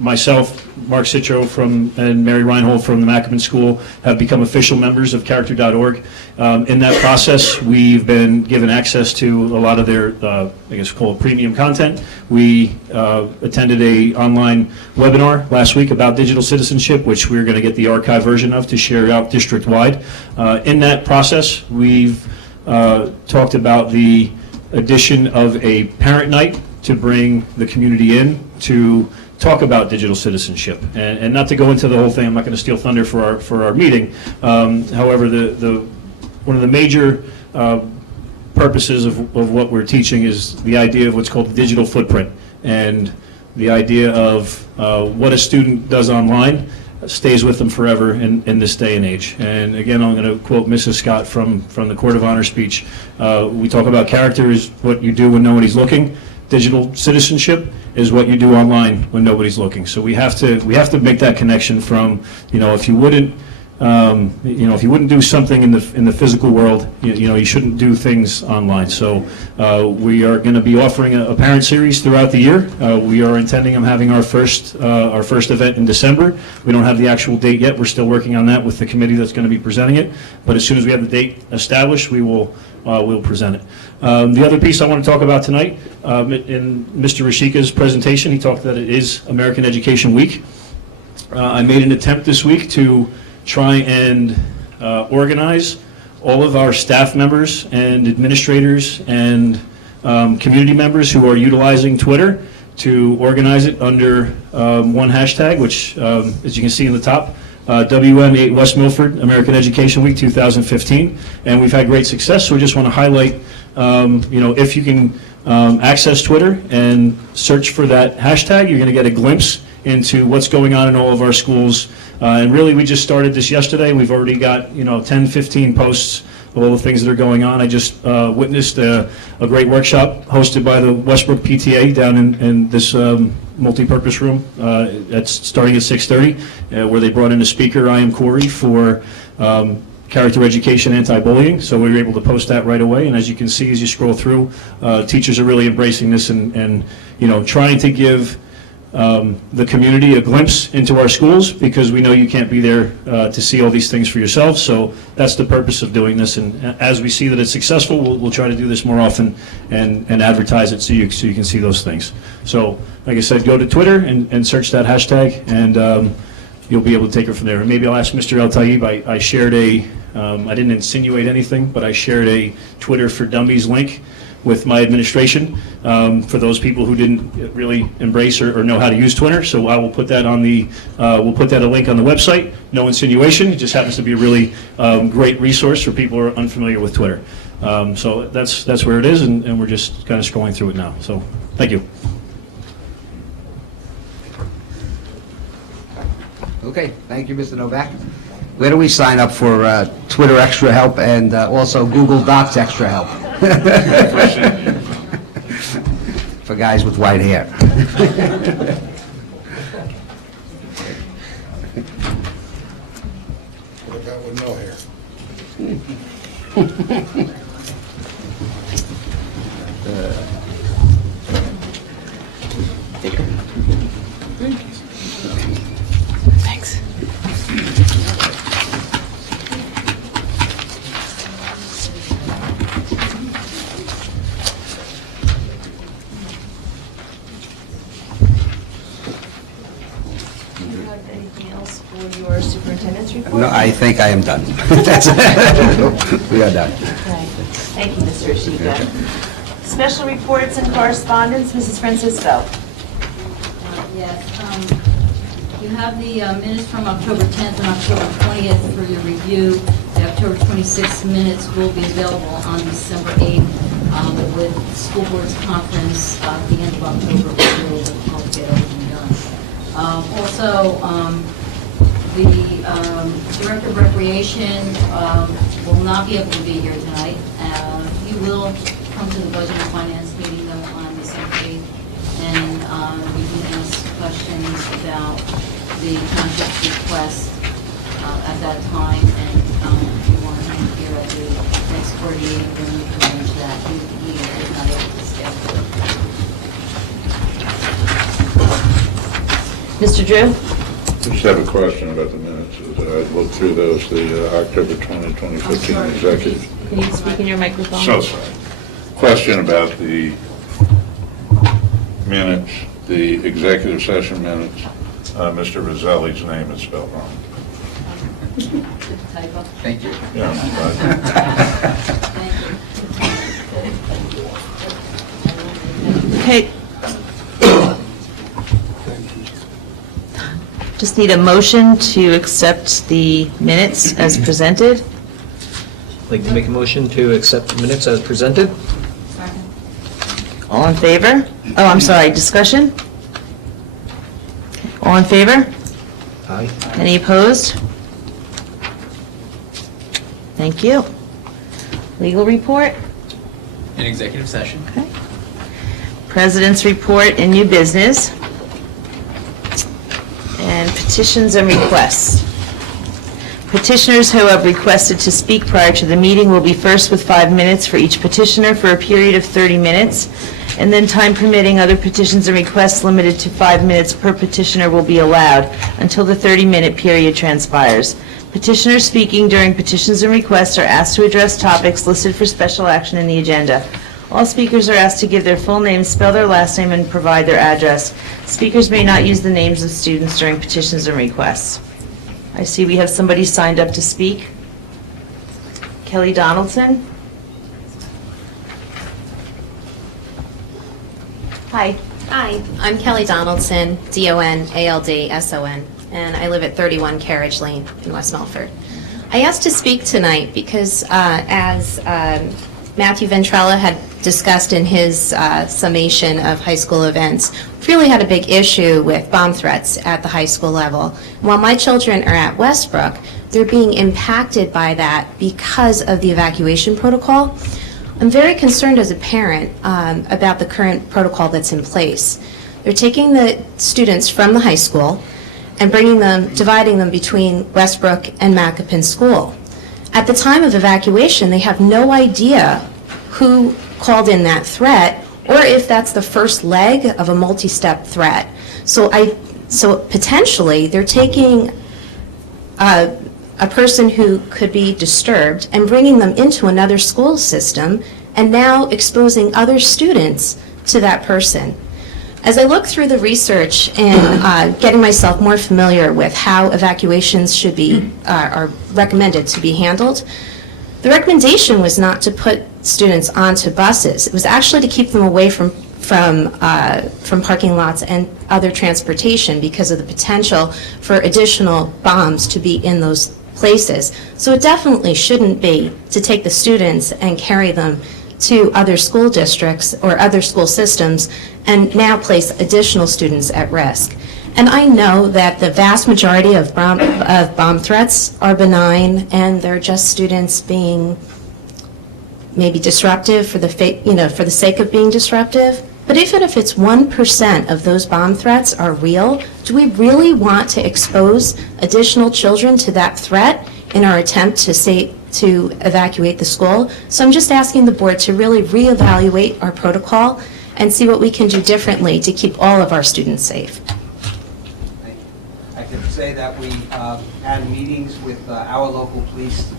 myself, Mark Citro and Mary Reinhold from the Maccaman School have become official members of Character.org. In that process, we've been given access to a lot of their, I guess called premium content. We attended an online webinar last week about digital citizenship, which we're going to get the archive version of to share out district-wide. In that process, we've talked about the addition of a parent night to bring the community in to talk about digital citizenship. And not to go into the whole thing, I'm not going to steal thunder for our meeting. However, one of the major purposes of what we're teaching is the idea of what's called the digital footprint, and the idea of what a student does online stays with them forever in this day and age. And again, I'm going to quote Mrs. Scott from the Court of Honor speech. We talk about character is what you do when nobody's looking. Digital citizenship is what you do online when nobody's looking. So we have to make that connection from, if you wouldn't do something in the physical world, you shouldn't do things online. So we are going to be offering a parent series throughout the year. We are intending on having our first event in December. We don't have the actual date yet. We're still working on that with the committee that's going to be presenting it. But as soon as we have the date established, we'll present it. The other piece I want to talk about tonight, in Mr. Rashika's presentation, he talked that it is American Education Week. I made an attempt this week to try and organize all of our staff members and administrators and community members who are utilizing Twitter to organize it under one hashtag, which, as you can see in the top, WM8 West Milford American Education Week 2015, and we've had great success. So we just want to highlight, if you can access Twitter and search for that hashtag, you're going to get a glimpse into what's going on in all of our schools. And really, we just started this yesterday. We've already got 10, 15 posts of all the things that are going on. I just witnessed a great workshop hosted by the Westbrook PTA down in this multi-purpose room starting at 6:30, where they brought in a speaker, I am Corey, for character education, anti-bullying. So we were able to post that right away. And as you can see, as you scroll through, teachers are really embracing this and trying to give the community a glimpse into our schools, because we know you can't be there to see all these things for yourselves. So that's the purpose of doing this. And as we see that it's successful, we'll try to do this more often and advertise it so you can see those things. So like I said, go to Twitter and search that hashtag, and you'll be able to take it from there. And maybe I'll ask Mr. El Taib. I shared I didn't insinuate anything, but I shared a Twitter for Dummies link with my administration for those people who didn't really embrace or know how to use Twitter. So I will put that on we'll put that a link on the website. No insinuation. It just happens to be a really great resource for people who are unfamiliar with Twitter. So that's where it is, and we're just kind of scrolling through it now. So thank you. Okay, thank you, Mr. Novak. Where do we sign up for Twitter Extra Help and also Google Docs Extra Help? For guys with white hair. What about with no hair? Thanks. Anything else for your superintendent's report? No, I think I am done. We are done. Okay. Thank you, Mr. Ashika. Special reports and correspondence, Mrs. Francisco. Yes, you have the minutes from October 10th and October 20th for your review. The October 26th minutes will be available on December 8th with school board's conference at the end of October, which will help get everything done. Also, the Director of Recreation will not be able to be here tonight. You will come to the Budget and Finance meeting though on December 8th, and we can ask questions about the Township's request at that time, and if you want him here at the next coordinating room, you can arrange that. He is not able to schedule. Mr. Drew? Just have a question about the minutes. I looked through those, the October 20, 2015 executive. Can you speak in your microphone? So sorry. Question about the minutes, the executive session minutes. Mr. Roselli's name is spelled wrong. Typo. Thank you. Yeah, Thank you. Okay. Just need a motion to accept the minutes as presented. I'd like to make a motion to accept the minutes as presented. All in favor? Oh, I'm sorry, discussion? All in favor? Aye. Any opposed? Thank you. Legal report? In executive session. Okay. President's report and new business. And petitions and requests. Petitioners who have requested to speak prior to the meeting will be first with 5 minutes for each petitioner for a period of 30 minutes, and then time permitting, other petitions and requests limited to 5 minutes per petitioner will be allowed until the 30-minute period transpires. Petitioners speaking during petitions and requests are asked to address topics listed for special action in the agenda. All speakers are asked to give their full name, spell their last name, and provide their address. Speakers may not use the names of students during petitions and requests. I see we have somebody signed up to speak. Kelly Donaldson. Hi. Hi, I'm Kelly Donaldson, Donaldson, and I live at 31 Carriage Lane in West Milford. I asked to speak tonight because as Matthew Ventrella had discussed in his summation of high school events, we really had a big issue with bomb threats at the high school level. While my children are at Westbrook, they're being impacted by that because of the evacuation protocol. I'm very concerned as a parent about the current protocol that's in place. They're taking the students from the high school and dividing them between Westbrook and Macoupin School. At the time of evacuation, they have no idea who called in that threat or if that's the first leg of a multi-step threat. So potentially, they're taking a person who could be disturbed and bringing them into another school system and now exposing other students to that person. As I look through the research and getting myself more familiar with how evacuations should be, are recommended to be handled, the recommendation was not to put students onto buses. It was actually to keep them away from parking lots and other transportation because of the potential for additional bombs to be in those places. So it definitely shouldn't be to take the students and carry them to other school districts or other school systems and now place additional students at risk. And I know that the vast majority of bomb threats are benign and they're just students being maybe disruptive for the sake of being disruptive. But even if it's 1% of those bomb threats are real, do we really want to expose additional children to that threat in our attempt to evacuate the school? So I'm just asking the board to really reevaluate our protocol and see what we can do differently to keep all of our students safe. I can say that we had meetings with our local police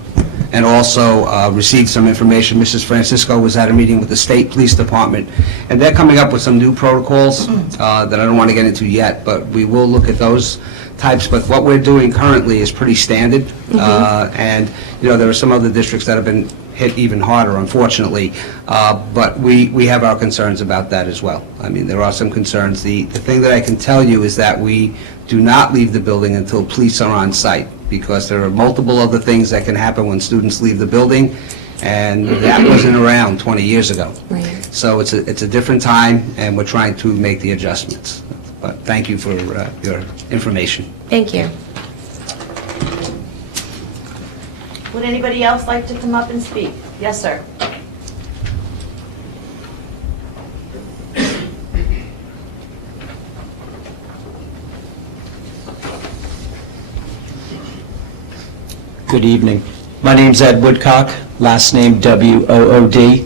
and also received some information. Mrs. Francisco was at a meeting with the state police department, and they're coming up with some new protocols that I don't want to get into yet, but we will look at those types. But what we're doing currently is pretty standard, and there are some other districts that have been hit even harder, unfortunately, but we have our concerns about that as well. I mean, there are some concerns. The thing that I can tell you is that we do not leave the building until police are on site, because there are multiple other things that can happen when students leave the building, and that wasn't around 20 years ago. Right. So it's a different time, and we're trying to make the adjustments. But thank you for your information. Thank you. Would anybody else like to come up and speak? Yes, sir. Good evening. My name's Ed Woodcock, last name W-O-O-D-C-O-C-K,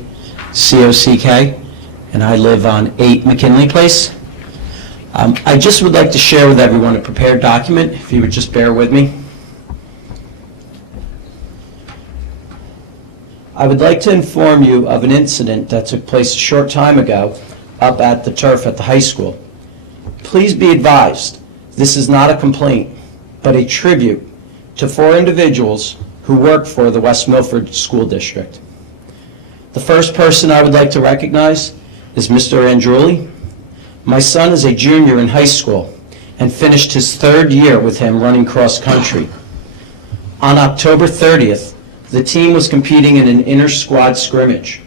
and I live on 8 McKinley Place. I just would like to share with everyone a prepared document, if you would just bear with me. I would like to inform you of an incident that took place a short time ago up at the turf at the high school. Please be advised, this is not a complaint, but a tribute to 4 individuals who work for the West Milford School District. The first person I would like to recognize is Mr. Andrulli. My son is a junior in high school and finished his 3rd year with him running cross country. On October 30th, the team was competing in an inter-squad scrimmage.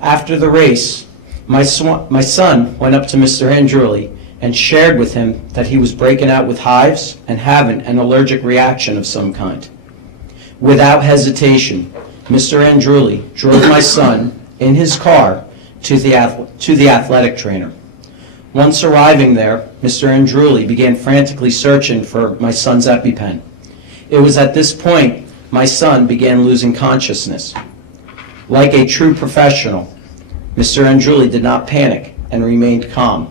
After the race, my son went up to Mr. Andruli and shared with him that he was breaking out with hives and having an allergic reaction of some kind. Without hesitation, Mr. Andruli drove my son in his car to the athletic trainer. Once arriving there, Mr. Andruli began frantically searching for my son's EpiPen. It was at this point my son began losing consciousness. Like a true professional, Mr. Andruli did not panic and remained calm.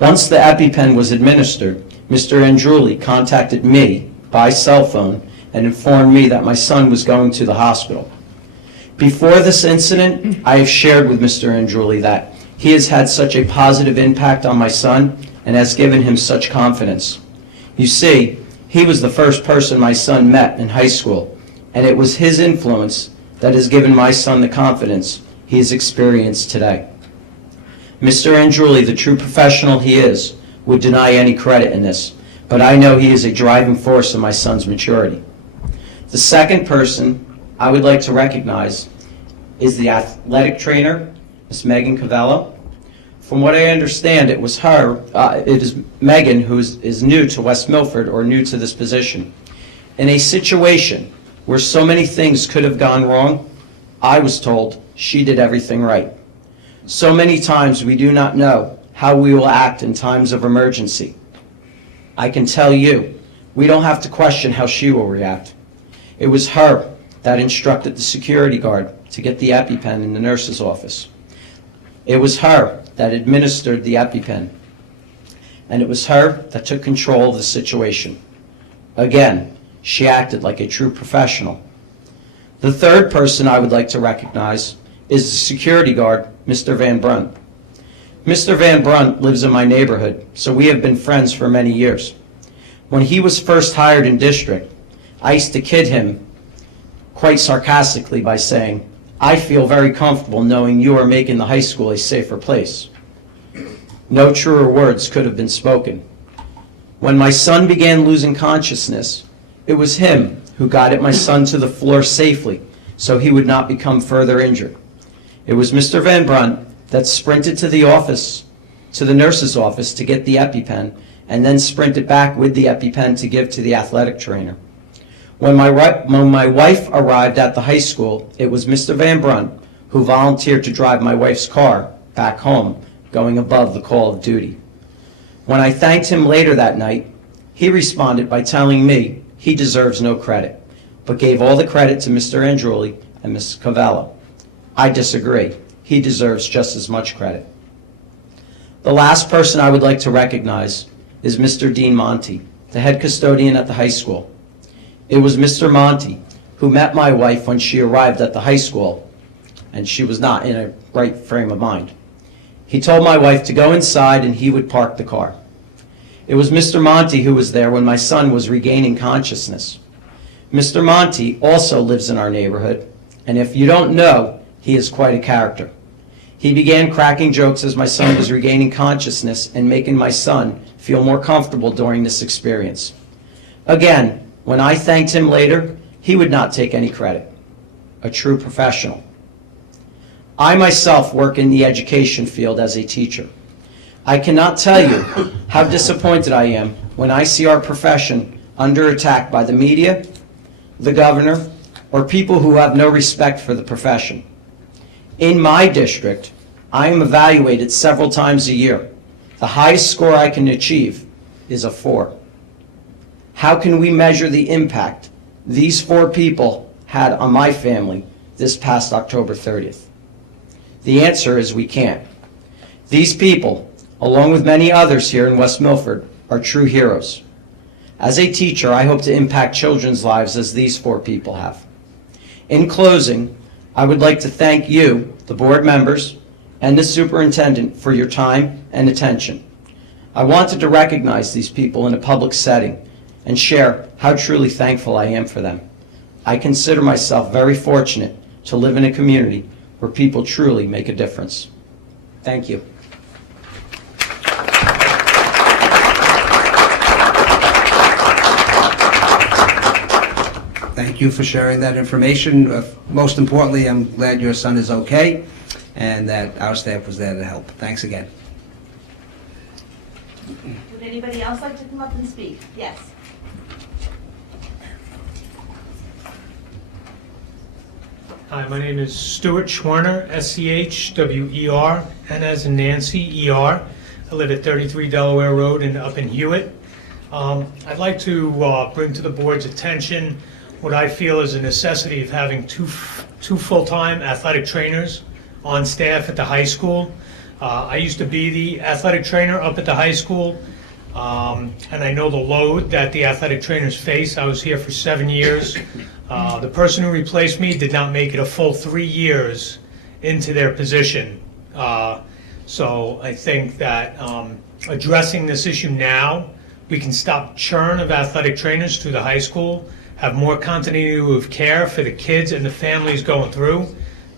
Once the EpiPen was administered, Mr. Andruli contacted me by cell phone and informed me that my son was going to the hospital. Before this incident, I have shared with Mr. Andruli that he has had such a positive impact on my son and has given him such confidence. You see, he was the first person my son met in high school, and it was his influence that has given my son the confidence he has experienced today. Mr. Andruli, the true professional he is, would deny any credit in this, but I know he is a driving force in my son's maturity. The second person I would like to recognize is the athletic trainer, Ms. Megan Cavello. From what I understand, it was her, it is Megan who is new to West Milford or new to this position. In a situation where so many things could have gone wrong, I was told she did everything right. So many times we do not know how we will act in times of emergency. I can tell you, we don't have to question how she will react. It was her that instructed the security guard to get the EpiPen in the nurse's office. It was her that administered the EpiPen. And it was her that took control of the situation. Again, she acted like a true professional. The third person I would like to recognize is the security guard, Mr. Van Brunt. Mr. Van Brunt lives in my neighborhood, so we have been friends for many years. When he was first hired in district, I used to kid him quite sarcastically by saying, "I feel very comfortable knowing you are making the high school a safer place." No truer words could have been spoken. When my son began losing consciousness, it was him who guided my son to the floor safely so he would not become further injured. It was Mr. Van Brunt that sprinted to the office, to the nurse's office to get the EpiPen, and then sprinted back with the EpiPen to give to the athletic trainer. When my wife arrived at the high school, it was Mr. Van Brunt who volunteered to drive my wife's car back home, going above the call of duty. When I thanked him later that night, he responded by telling me he deserves no credit, but gave all the credit to Mr. Andruli and Ms. Cavello. I disagree. He deserves just as much credit. The last person I would like to recognize is Mr. Dean Monty, the head custodian at the high school. It was Mr. Monty who met my wife when she arrived at the high school, and she was not in a right frame of mind. He told my wife to go inside and he would park the car. It was Mr. Monty who was there when my son was regaining consciousness. Mr. Monty also lives in our neighborhood, and if you don't know, he is quite a character. He began cracking jokes as my son was regaining consciousness and making my son feel more comfortable during this experience. Again, when I thanked him later, he would not take any credit. A true professional. I myself work in the education field as a teacher. I cannot tell you how disappointed I am when I see our profession under attack by the media, the governor, or people who have no respect for the profession. In my district, I am evaluated several times a year. The highest score I can achieve is a 4. How can we measure the impact these 4 people had on my family this past October 30th? The answer is we can't. These people, along with many others here in West Milford, are true heroes. As a teacher, I hope to impact children's lives as these 4 people have. In closing, I would like to thank you, the board members, and the superintendent for your time and attention. I wanted to recognize these people in a public setting and share how truly thankful I am for them. I consider myself very fortunate to live in a community where people truly make a difference. Thank you. Thank you for sharing that information. Most importantly, I'm glad your son is okay and that our staff was there to help. Thanks again. Would anybody else like to come up and speak? Yes. Hi, my name is Stuart Schwerner, Schwer, N as in Nancy, ER. I live at 33 Delaware Road up in Hewitt. I'd like to bring to the board's attention what I feel is a necessity of having two full-time athletic trainers on staff at the high school. I used to be the athletic trainer up at the high school, and I know the load that the athletic trainers face. I was here for 7 years. The person who replaced me did not make it a full 3 years into their position. So I think that addressing this issue now, we can stop churn of athletic trainers through the high school, have more continuity of care for the kids and the families going through.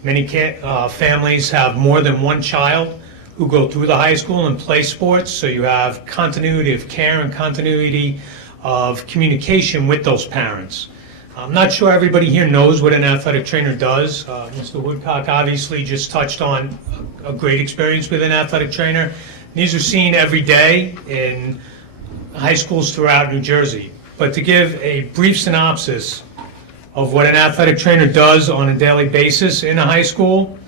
Many families have more than one child who go through the high school and play sports, so you have continuity of care and continuity of communication with those parents. I'm not sure everybody here knows what an athletic trainer does. Mr. Woodcock obviously just touched on a great experience with an athletic trainer. These are seen every day in high schools throughout New Jersey. But to give a brief synopsis of what an athletic trainer does on a daily basis in a high school,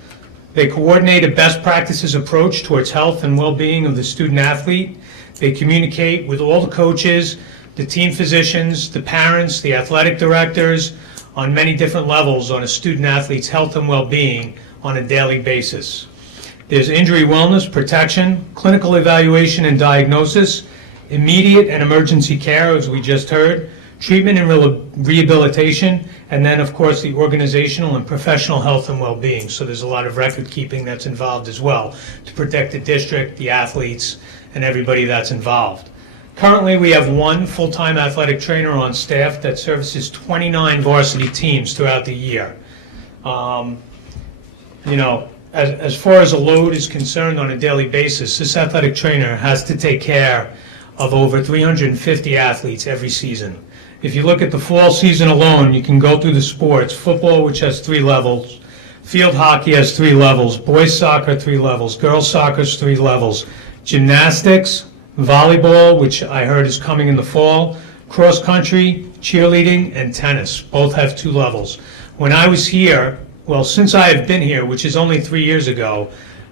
they coordinate a best practices approach towards health and well-being of the student athlete. They communicate with all the coaches, the team physicians, the parents, the athletic directors on many different levels on a student athlete's health and well-being on a daily basis. There's injury wellness, protection, clinical evaluation and diagnosis, immediate and emergency care, as we just heard, treatment and rehabilitation, and then, of course, the organizational and professional health and well-being. So there's a lot of record keeping that's involved as well to protect the district, the athletes, and everybody that's involved. Currently, we have one full-time athletic trainer on staff that services 29 varsity teams throughout the year. As far as a load is concerned on a daily basis, this athletic trainer has to take care of over 350 athletes every season. If you look at the fall season alone, you can go through the sports. Football, which has 3 levels. Field hockey has 3 levels. Boys soccer, 3 levels. Girls soccer, 3 levels. Gymnastics, volleyball, which I heard is coming in the fall. Cross country, cheerleading, and tennis. Both have 2 levels. When I was here, well, since I have been here, which is only 3 years ago,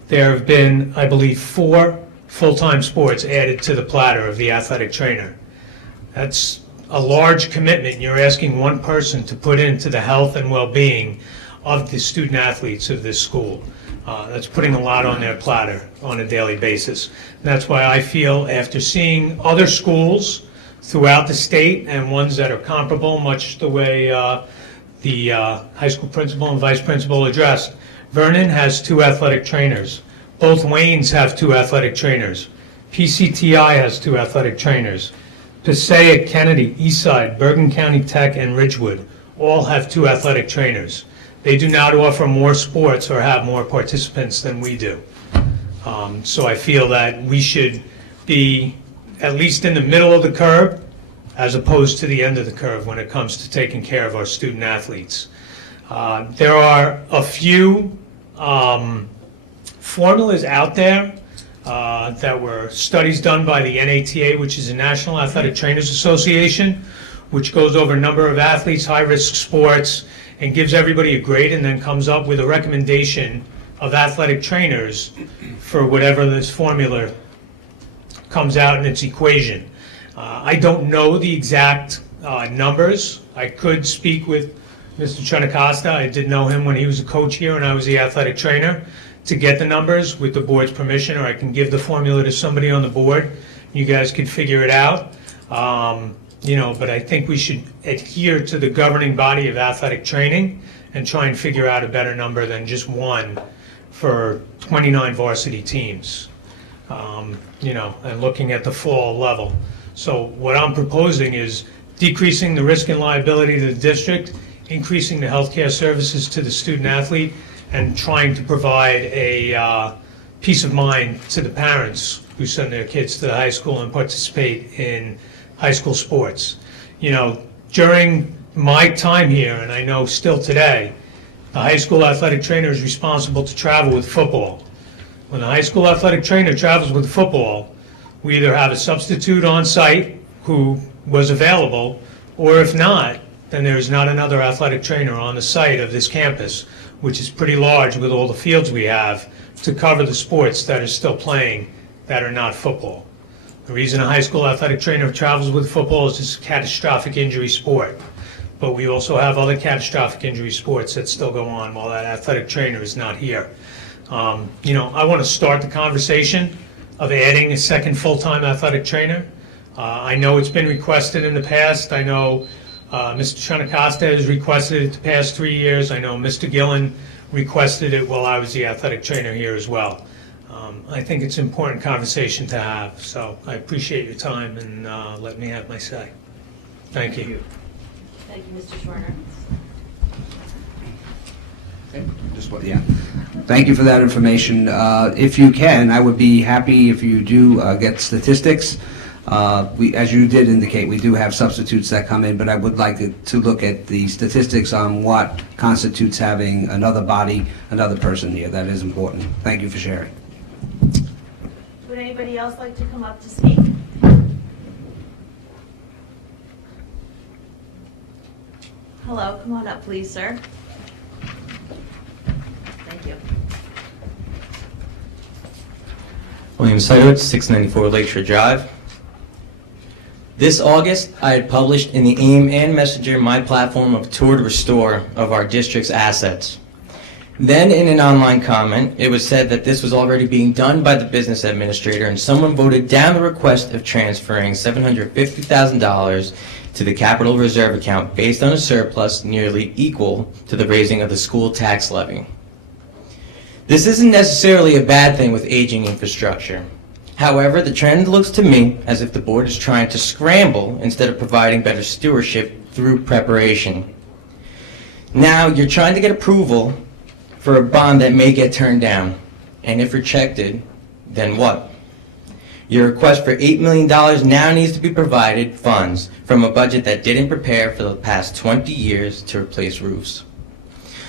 there have been, I believe, 4 full-time sports added to the platter of the athletic trainer. That's a large commitment you're asking one person to put into the health and well-being of the student athletes of this school. That's putting a lot on their platter on a daily basis. And that's why I feel, after seeing other schools throughout the state and ones that are comparable, much the way the high school principal and vice principal addressed, Vernon has 2 athletic trainers. Both Waynes have 2 athletic trainers. PCTI has 2 athletic trainers. Passaic, Kennedy, Eastside, Bergen County Tech, and Ridgewood all have 2 athletic trainers. They do not offer more sports or have more participants than we do. So I feel that we should be at least in the middle of the curve as opposed to the end of the curve when it comes to taking care of our student athletes. There are a few formulas out there that were studies done by the NATA, which is the National Athletic Trainers Association, which goes over a number of athletes, high-risk sports, and gives everybody a grade, and then comes up with a recommendation of athletic trainers for whatever this formula comes out in its equation. I don't know the exact numbers. I could speak with Mr. Trinacosta. I did know him when he was a coach here and I was the athletic trainer, to get the numbers with the board's permission, or I can give the formula to somebody on the board. You guys could figure it out. But I think we should adhere to the governing body of athletic training and try and figure out a better number than just one for 29 varsity teams, and looking at the fall level. So what I'm proposing is decreasing the risk and liability to the district, increasing the healthcare services to the student athlete, and trying to provide a peace of mind to the parents who send their kids to the high school and participate in high school sports. During my time here, and I know still today, the high school athletic trainer is responsible to travel with football. When the high school athletic trainer travels with football, we either have a substitute on site who was available, or if not, then there's not another athletic trainer on the site of this campus, which is pretty large with all the fields we have, to cover the sports that are still playing that are not football. The reason a high school athletic trainer travels with football is it's a catastrophic injury sport. But we also have other catastrophic injury sports that still go on while that athletic trainer is not here. I want to start the conversation of adding a second full-time athletic trainer. I know it's been requested in the past. I know Mr. Shanacosta has requested it the past 3 years. I know Mr. Gillen requested it while I was the athletic trainer here as well. I think it's an important conversation to have, so I appreciate your time and let me have my say. Thank you. Thank you, Mr. Schwerner. Thank you for that information. If you can, I would be happy if you do get statistics. As you did indicate, we do have substitutes that come in, but I would like to look at the statistics on what constitutes having another body, another person here. That is important. Thank you for sharing. Would anybody else like to come up to speak? Hello, come on up, please, sir. Thank you. William Seidowitz, 694 Lakeshore Drive. This August, I had published in the AIM and Messenger my platform of Tour to Restore of our district's assets. Then in an online comment, it was said that this was already being done by the business administrator, and someone voted down the request of transferring $750,000 to the capital reserve account based on a surplus nearly equal to the raising of the school tax levy. This isn't necessarily a bad thing with aging infrastructure. However, the trend looks to me as if the board is trying to scramble instead of providing better stewardship through preparation. Now, you're trying to get approval for a bond that may get turned down, and if rejected, then what? Your request for $8 million now needs to be provided funds from a budget that didn't prepare for the past 20 years to replace roofs.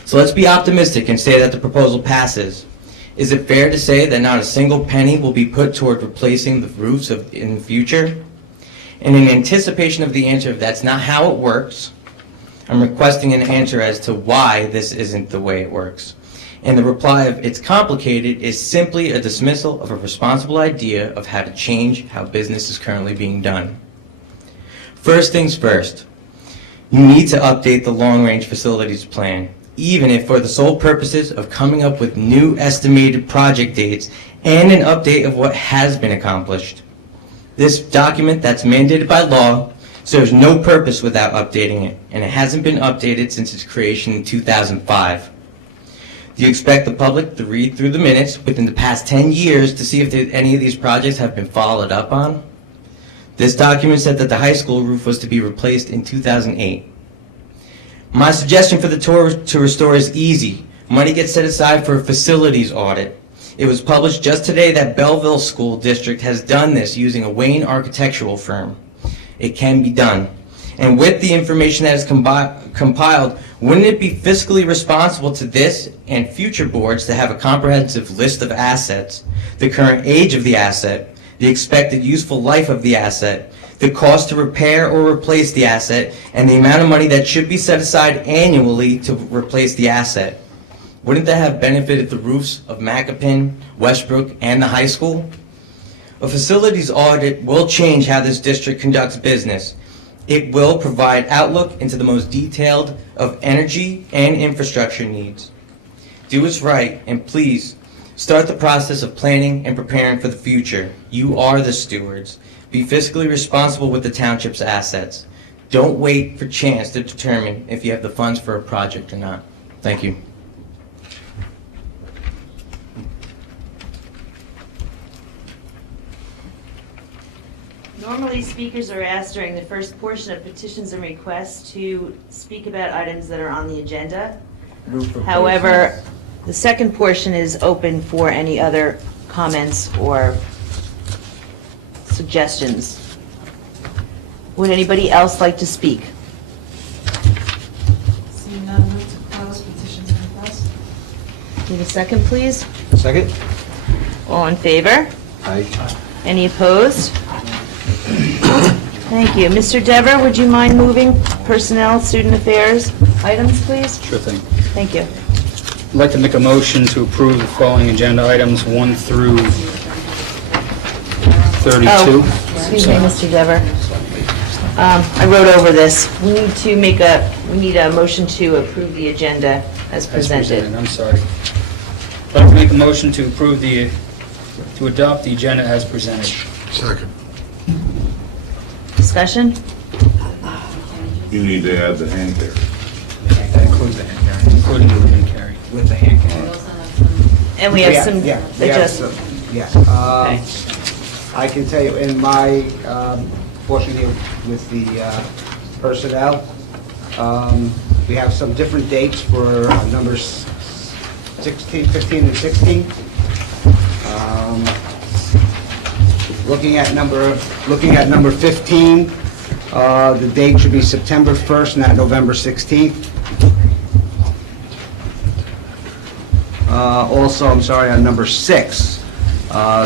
So let's be optimistic and say that the proposal passes. Is it fair to say that not a single penny will be put toward replacing the roofs in the future? And in anticipation of the answer, if that's not how it works, I'm requesting an answer as to why this isn't the way it works. And the reply of "it's complicated" is simply a dismissal of a responsible idea of how to change how business is currently being done. First things first, you need to update the long-range facilities plan, even if for the sole purposes of coming up with new estimated project dates and an update of what has been accomplished. This document that's mandated by law serves no purpose without updating it, and it hasn't been updated since its creation in 2005. Do you expect the public to read through the minutes within the past 10 years to see if any of these projects have been followed up on? This document said that the high school roof was to be replaced in 2008. My suggestion for the Tour to Restore is easy. Money gets set aside for a facilities audit. It was published just today that Belleville School District has done this using a Wayne architectural firm. It can be done. And with the information that is compiled, wouldn't it be fiscally responsible to this and future boards to have a comprehensive list of assets, the current age of the asset, the expected useful life of the asset, the cost to repair or replace the asset, and the amount of money that should be set aside annually to replace the asset? Wouldn't that have benefited the roofs of Macapin, Westbrook, and the high school? A facilities audit will change how this district conducts business. It will provide outlook into the most detailed of energy and infrastructure needs. Do what's right, and please, start the process of planning and preparing for the future. You are the stewards. Be fiscally responsible with the township's assets. Don't wait for chance to determine if you have the funds for a project or not. Thank you. Normally, speakers are asked during the first portion of petitions and requests to speak about items that are on the agenda. However, the second portion is open for any other comments or suggestions. Would anybody else like to speak? Seeing none, move to close petitions and requests. Need a second, please? Second? All in favor? Aye. Any opposed? Thank you. Mr. Dever, would you mind moving personnel, student affairs items, please? Sure thing. Thank you. I'd like to make a motion to approve the following agenda items 1 through 32. Oh, excuse me, Mr. Dever. I wrote over this. We need a motion to approve the agenda as presented. I'm sorry. I'd like to make a motion to approve to adopt the agenda as presented. Second. Discussion? You need to add the hand carry. That includes the hand carry, including the hand carry. With the hand carry. And we have Yeah, some yeah, we have adjustments. some, yes. Okay. I can tell you, in my portion here with the personnel, we have some different dates for numbers 16, 15, and 16. Looking at number 15, the date should be September 1st, not November 16th. Also, I'm sorry, on number 6,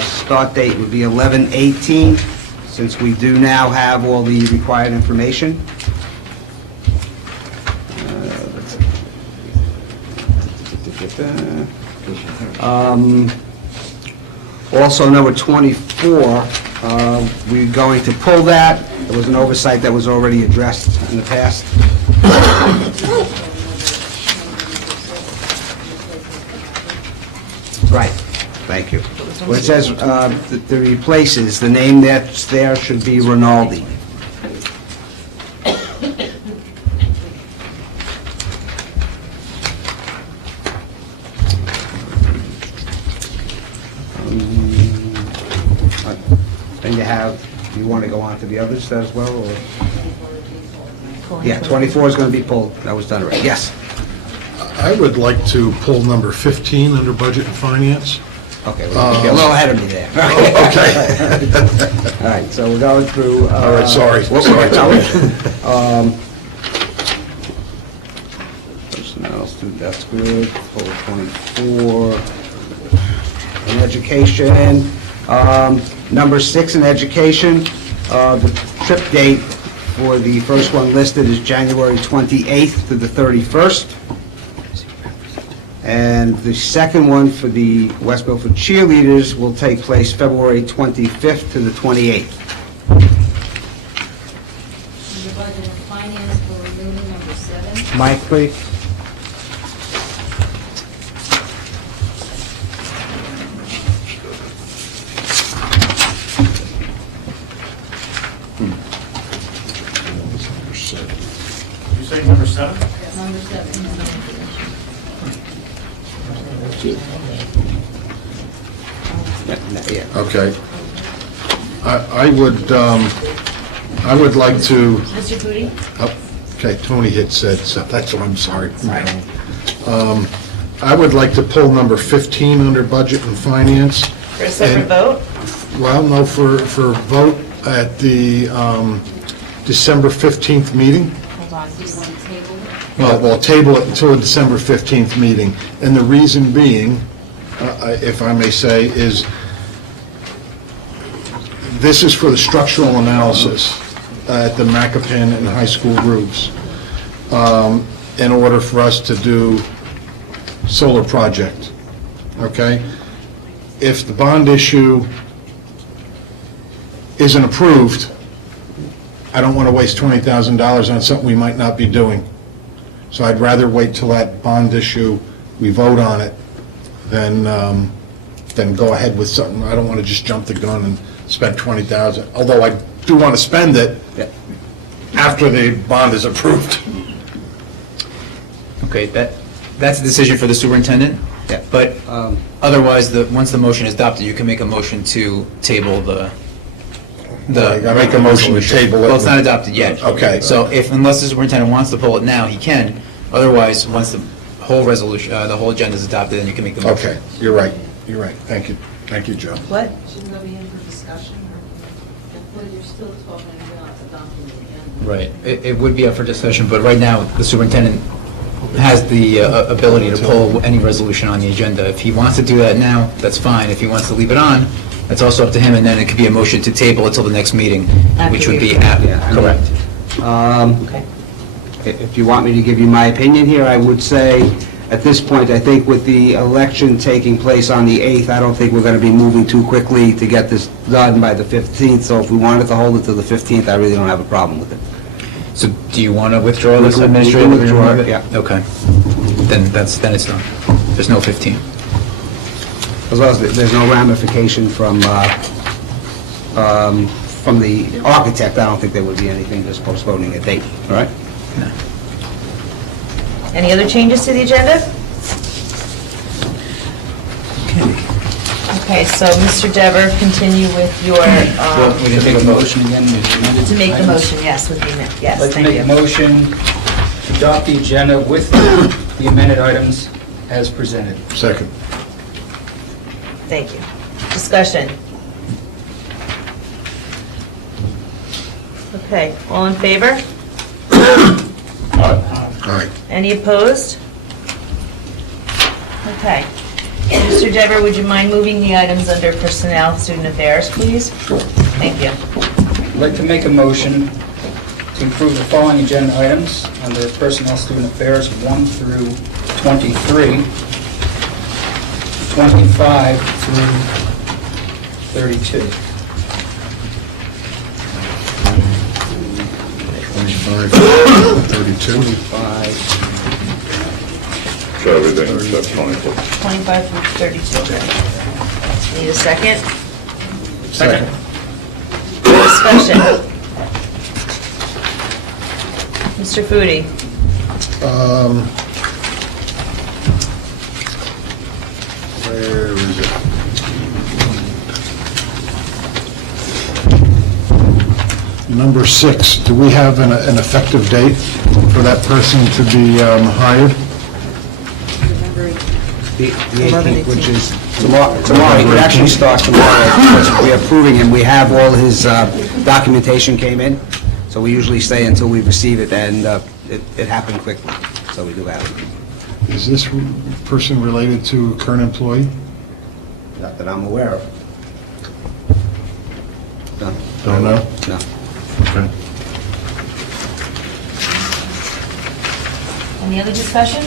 start date would be 11/18, since we do now have all the required information. Also, number 24, we're going to pull that. There was an oversight that was already addressed in the past. Right, thank you. Where it says the replaces, the name that's there should be Rinaldi. Then you want to go on to the others as well, or? Yeah, 24 is going to be pulled. That was done already. Yes. I would like to pull number 15 under Budget and Finance. Okay, well, you're a little ahead of me there. Okay. All right, so we're going through... All right, sorry. Sorry. Personnel, student, that's good. Pull 24. In education, number 6 in education, the trip date for the first one listed is January 28th to the 31st. And the second one for the West Milford cheerleaders will take place February 25th to the 28th. The budget and finance for building number 7. Mike, please. You say number 7? Number 7. Yeah. Okay. I would like to, Mr. Booty? okay, Tony had said, so that's what I'm sorry. I would like to pull number 15 under Budget and Finance. For a separate vote? Well, no, for vote at the December 15th meeting. Hold on. Do you want to table it? Well, table it until the December 15th meeting. And the reason being, if I may say, is this is for the structural analysis at the Macapan and high school roofs in order for us to do solar project, okay? If the bond issue isn't approved, I don't want to waste $20,000 on something we might not be doing. So I'd rather wait till that bond issue, we vote on it, than go ahead with something. I don't want to just jump the gun and spend $20,000, although I do want to spend it after the bond is approved. Okay, that's a decision for the superintendent. Yeah. But otherwise, once the motion is adopted, you can make a motion to table the I make a motion to table it. Well, it's not adopted yet. Okay. So unless the superintendent wants to pull it now, he can. Otherwise, once the whole resolution, the whole agenda is adopted, then you can make the motion. Okay, you're right. Thank you, Joe. What? Shouldn't that be in for discussion? Well, you're still talking about adopting the agenda. Right. It would be up for discussion, but right now, the superintendent has the ability to pull any resolution on the agenda. If he wants to do that now, that's fine. If he wants to leave it on, that's also up to him, and then it could be a motion to table until the next meeting, which would be correct. Okay. If you want me to give you my opinion here, I would say, at this point, I think with the election taking place on the 8th, I don't think we're going to be moving too quickly to get this done by the 15th, so if we wanted to hold it to the 15th, I really don't have a problem with it. So do you want to withdraw this We can administrative? withdraw it, yeah. Okay. Then it's done. There's no 15. As well as there's no ramification from the architect, I don't think there would be anything just postponing a date, all right? No. Any other changes to the agenda? Okay, so Mr. Dever, continue with your, We didn't take a motion again? to make the motion, yes, with the amendment, yes, I'd like to thank make a you. motion to adopt the agenda with the amended items as presented. Second. Thank you. Discussion. Okay, all in favor? Aye. Any opposed? Okay. Mr. Dever, would you mind moving the items under Personnel, Student Affairs, please? Sure. Thank you. I'd like to make a motion to approve the following agenda items under Personnel Student Affairs 1 through 23, 25 through 32. 25, 32. 25. So everything except 24. 25 through 32. Need a second? Second. Discussion. Mr. Foodie? Where is it? Number 6, do we have an effective date for that person to be hired? The 18th, which is tomorrow. He could actually start tomorrow because we're approving him. We have all his documentation came in, so we usually stay until we receive it, and it happened quickly, so we do have it. Is this person related to a current employee? Not that I'm aware of. No. Don't know? No. Okay. Any other discussion?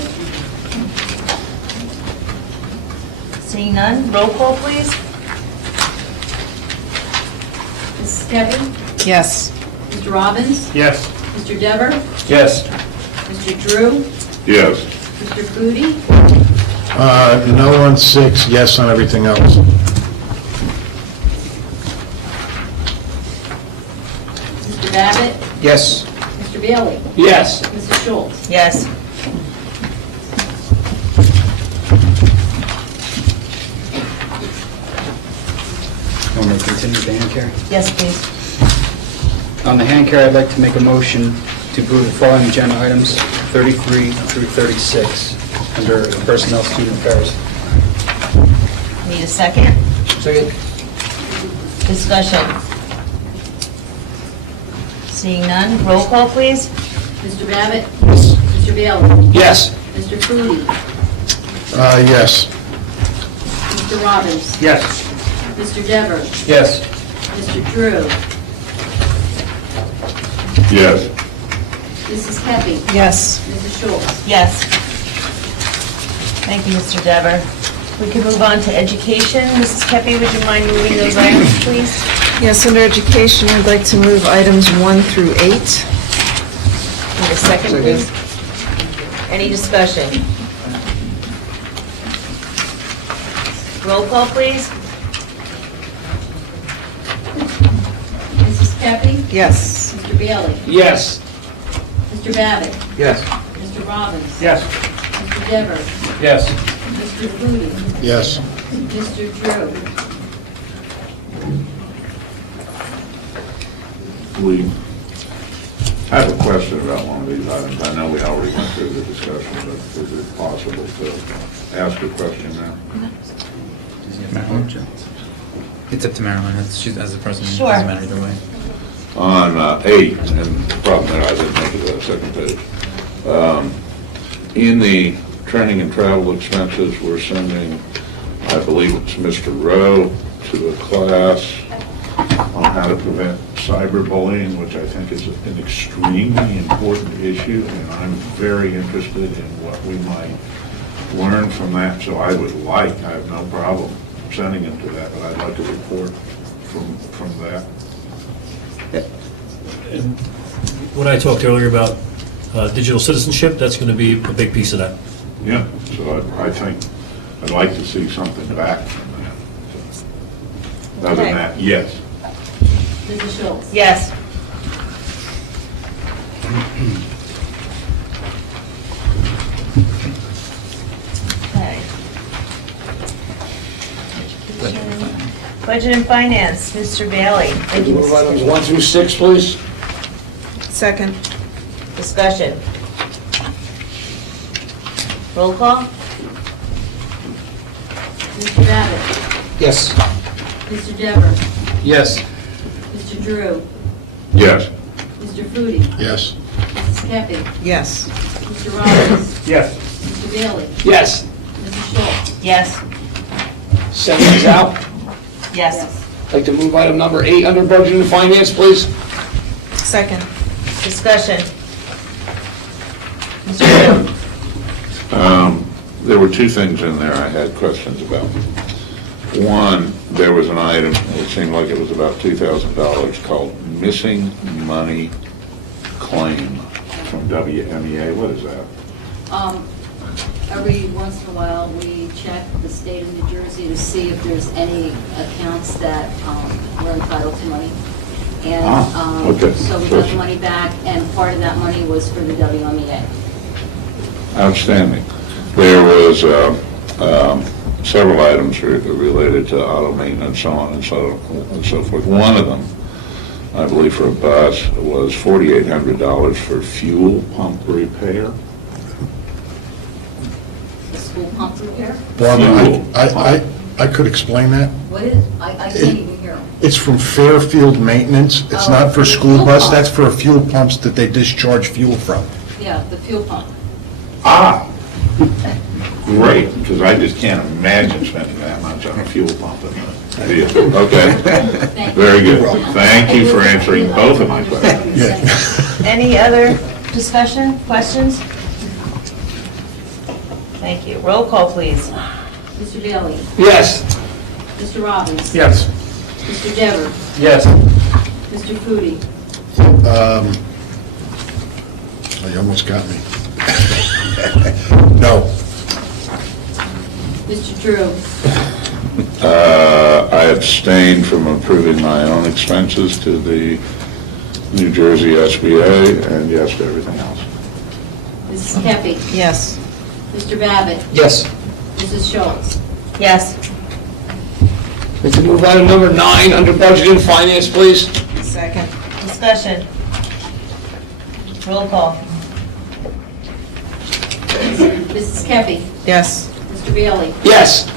Seeing none, roll call, please. Mrs. Keppen? Yes. Mr. Robbins? Yes. Mr. Dever? Yes. Mr. Drew? Yes. Mr. Foodie? No on 6, yes on everything else. Mr. Babbitt? Yes. Mr. Bailey? Yes. Mrs. Schultz? Yes. Want me to continue with the hand care? Yes, please. On the hand care, I'd like to make a motion to approve the following agenda items 33 through 36 under Personnel Student Affairs. Need a second? Second. Discussion. Seeing none, roll call, please. Mr. Babbitt? Mr. Bailey? Yes. Mr. Foodie? Yes. Mr. Robbins? Yes. Mr. Dever? Yes. Mr. Drew? Yes. Mrs. Keppy? Yes. Mrs. Schultz? Yes. Thank you, Mr. Dever. We can move on to education. Mrs. Kepi, would you mind moving those items, please? Yes, under education, I'd like to move items 1 through 8. Need a second, please? Any discussion? Roll call, please. Mrs. Keppy? Yes. Mr. Bailey? Yes. Mr. Babbitt? Yes. Mr. Robbins? Yes. Mr. Dever? Yes. Mr. Foodie? Yes. Mr. Drew? We have a question about one of these items. I know we already went through the discussion, but is it possible to ask a question now? Marilyn? It's up to Marilyn. She's as the president. Sure. Doesn't matter either way. On 8, and the problem there, I didn't make it to the second page. In the training and travel expenses, we're sending, I believe it's Mr. Rowe, to a class on how to prevent cyberbullying, which I think is an extremely important issue, and I'm very interested in what we might learn from that. So I have no problem sending him to that, but I'd like a report from that. And what I talked earlier about digital citizenship, that's going to be a big piece of that. Yeah, so I think I'd like to see something back from that. So, other than that, yes. Mrs. Schultz? Yes. Okay. Budget and Finance, Mr. Bailey. Thank you, Move Mrs. items Kennedy. 1 through 6, please. Second. Discussion. Roll call? Mr. Babbitt? Yes. Mr. Dever? Yes. Mr. Drew? Yes. Mr. Foodie? Yes. Mrs. Kepi? Yes. Mr. Robbins? Yes. Mr. Bailey? Yes. Mrs. Schultz? Yes. 7 is out. Yes. I'd like to move item number 8 under Budget and Finance, please. Second. Discussion. Mr. Drew? There were two things in there I had questions about. One, there was an item, it seemed like it was about $2,000, called missing money claim from WMEA. What is that? Every once in a while, we check the state of New Jersey to see if there's any accounts that were entitled to money. And okay. so we got the money back, and part of that money was for the WMEA. Outstanding. There was several items related to auto maintenance, so on and so forth. One of them, I believe for a bus, was $4,800 for fuel pump repair. The school pump repair? Barbara, I could explain that. What is, I can't even hear them. It's from Fairfield Maintenance. It's Oh, not it's for for school fuel bus, pumps. that's for fuel pumps that they discharge fuel from. Yeah, the fuel pump. Ah, great, because I just can't imagine spending that much on a fuel pump in a vehicle. Okay, very good. Thank you for answering both of my questions. Any other discussion, questions? Thank you. Roll call, please. Mr. Bailey? Yes. Mr. Robbins? Yes. Mr. Dever? Yes. Mr. Foodie? You almost got me. No. Mr. Drew? I abstained from approving my own expenses to the New Jersey SBA, and yes to everything else. Mrs. Kepi? Yes. Mr. Babbitt? Yes. Mrs. Schultz? Yes. I'd like to move item number 9 under Budget and Finance, please. Second. Discussion. Roll call. Mrs. Kepi? Yes. Mr. Bailey? Yes.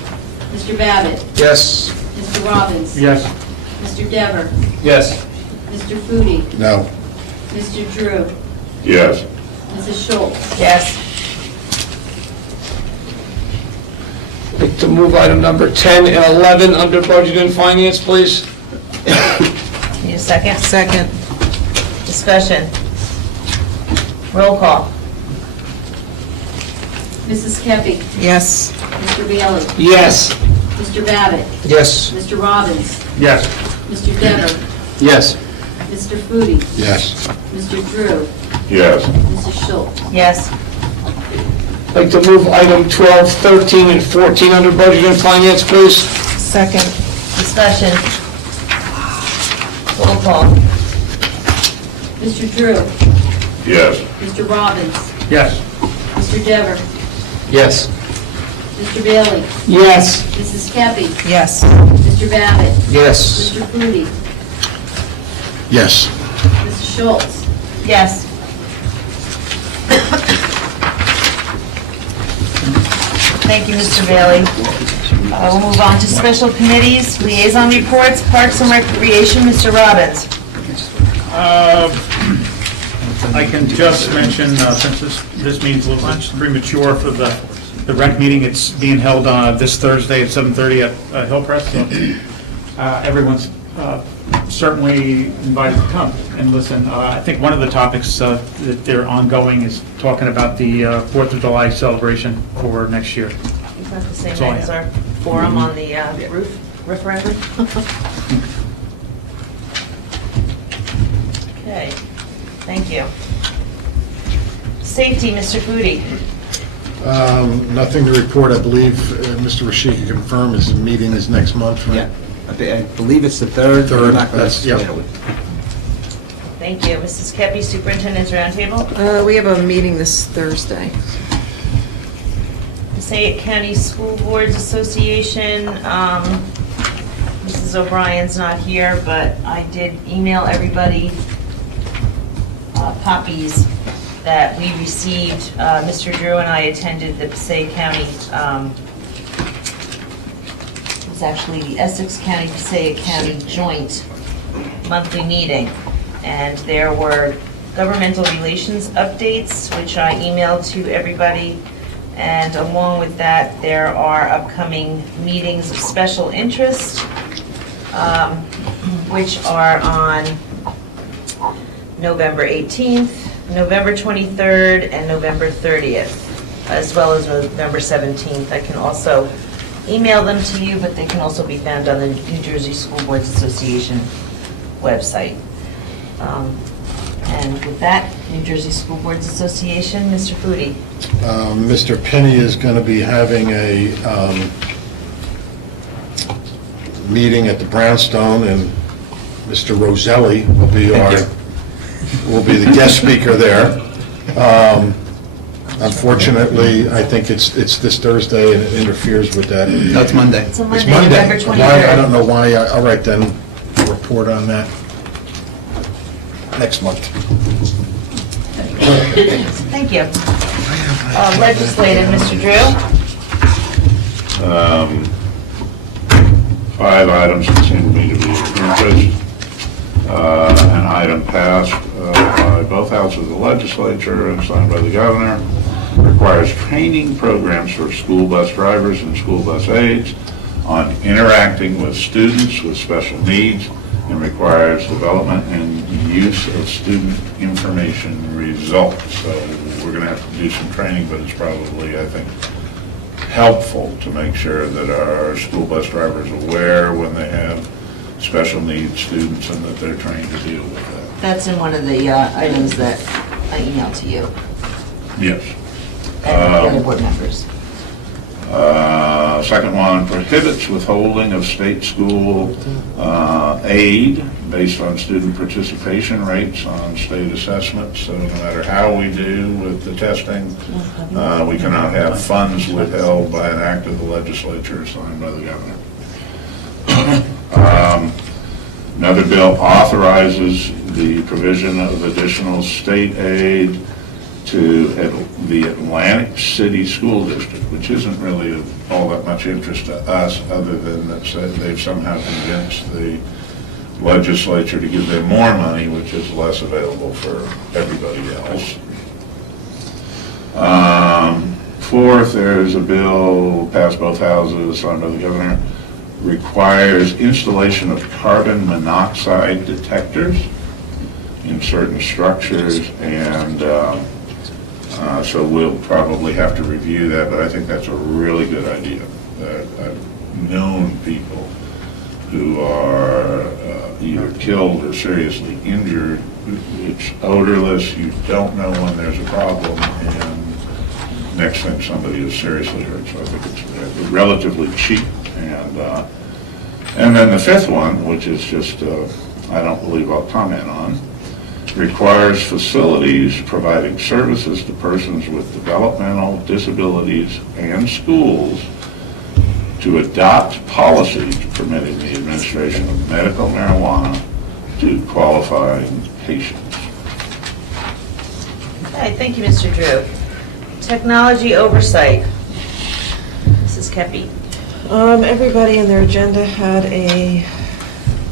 Mr. Babbitt? Yes. Mr. Robbins? Yes. Mr. Dever? Yes. Mr. Foodie? No. Mr. Drew? Yes. Mrs. Schultz? Yes. I'd like to move item number 10 and 11 under Budget and Finance, please. Need a second? Second. Discussion. Roll call. Mrs. Kepi? Yes. Mr. Bailey? Yes. Mr. Babbitt? Yes. Mr. Robbins? Yes. Mr. Dever? Yes. Mr. Foodie? Yes. Mr. Drew? Yes. Mrs. Schultz? Yes. I'd like to move item 12, 13, and 14 under Budget and Finance, please. Second. Discussion. Roll call. Mr. Drew? Yes. Mr. Robbins? Yes. Mr. Dever? Yes. Mr. Bailey? Yes. Mrs. Kepi? Yes. Mr. Babbitt? Yes. Mr. Foodie? Yes. Mrs. Schultz? Yes. Thank you, Mr. Bailey. We'll move on to special committees, liaison reports, Parks and Recreation, Mr. Robbins. I can just mention, since this meeting's a little bit premature for the rec meeting, it's being held this Thursday at 7:30 at Hillcrest. So, everyone's certainly invited to come and listen. I think one of the topics that they're ongoing is talking about the 4th of July celebration for next year. Is that the same That's all I night as our have. forum on the roof referendum? Okay, thank you. Safety, Mr. Foodie. Nothing to report. I believe Mr. Rashika confirmed his meeting is next month, right? Yeah, I believe it's the 3rd. but I'm not gonna That's- yeah. schedule it. Thank you. Mrs. Kepi, Superintendent's Roundtable. We have a meeting this Thursday. Passaic County School Boards Association, Mrs. O'Brien's not here, but I did email everybody copies that we received. Mr. Drew and I attended the Passaic County, it was actually the Essex County, Passaic County joint monthly meeting. And there were governmental relations updates, which I emailed to everybody. And along with that, there are upcoming meetings of special interest, which are on November 18th, November 23rd, and November 30th, as well as November 17th. I can also email them to you, but they can also be found on the New Jersey School Boards Association website. And with that, New Jersey School Boards Association, Mr. Foodie. Mr. Penny is going to be having a meeting at the Brownstone, and Mr. Roselli will be the guest speaker there. Unfortunately, I think it's this Thursday, and it interferes with that. No, it's Monday. It's a It's Monday, November Monday. 23rd. Why? I don't know why. All right, then, report on that next month. Thank you. Legislative, Mr. Drew. 5 items that seem to me to be of interest. An item passed by both houses of the legislature and signed by the governor requires training programs for school bus drivers and school bus aides on interacting with students with special needs, and requires development and use of student information results. So we're going to have to do some training, but it's probably, I think, helpful to make sure that our school bus drivers are aware when they have special needs students and that they're trained to deal with that. That's in one of the items that I emailed to you Yes. and the other board members. Second one, prohibits withholding of state school aid based on student participation rates on state assessments. So no matter how we do with the testing, we cannot have funds withheld by an act of the legislature signed by the governor. Another bill authorizes the provision of additional state aid to the Atlantic City School District, which isn't really of all that much interest to us, other than that they've somehow convinced the legislature to give them more money, which is less available for everybody else. Fourth, there's a bill passed both houses, signed by the governor, requires installation of carbon monoxide detectors in certain structures, and so we'll probably have to review that, but I think that's a really good idea. I've known people who are either killed or seriously injured. It's odorless, you don't know when there's a problem, and next thing somebody is seriously hurt, so I think it's relatively cheap. And then the fifth one, which is just, I don't believe I'll comment on, requires facilities providing services to persons with developmental disabilities and schools to adopt policies permitting the administration of medical marijuana to qualifying patients. Okay, thank you, Mr. Drew. Technology oversight. Mrs. Kepi. Everybody on their agenda had a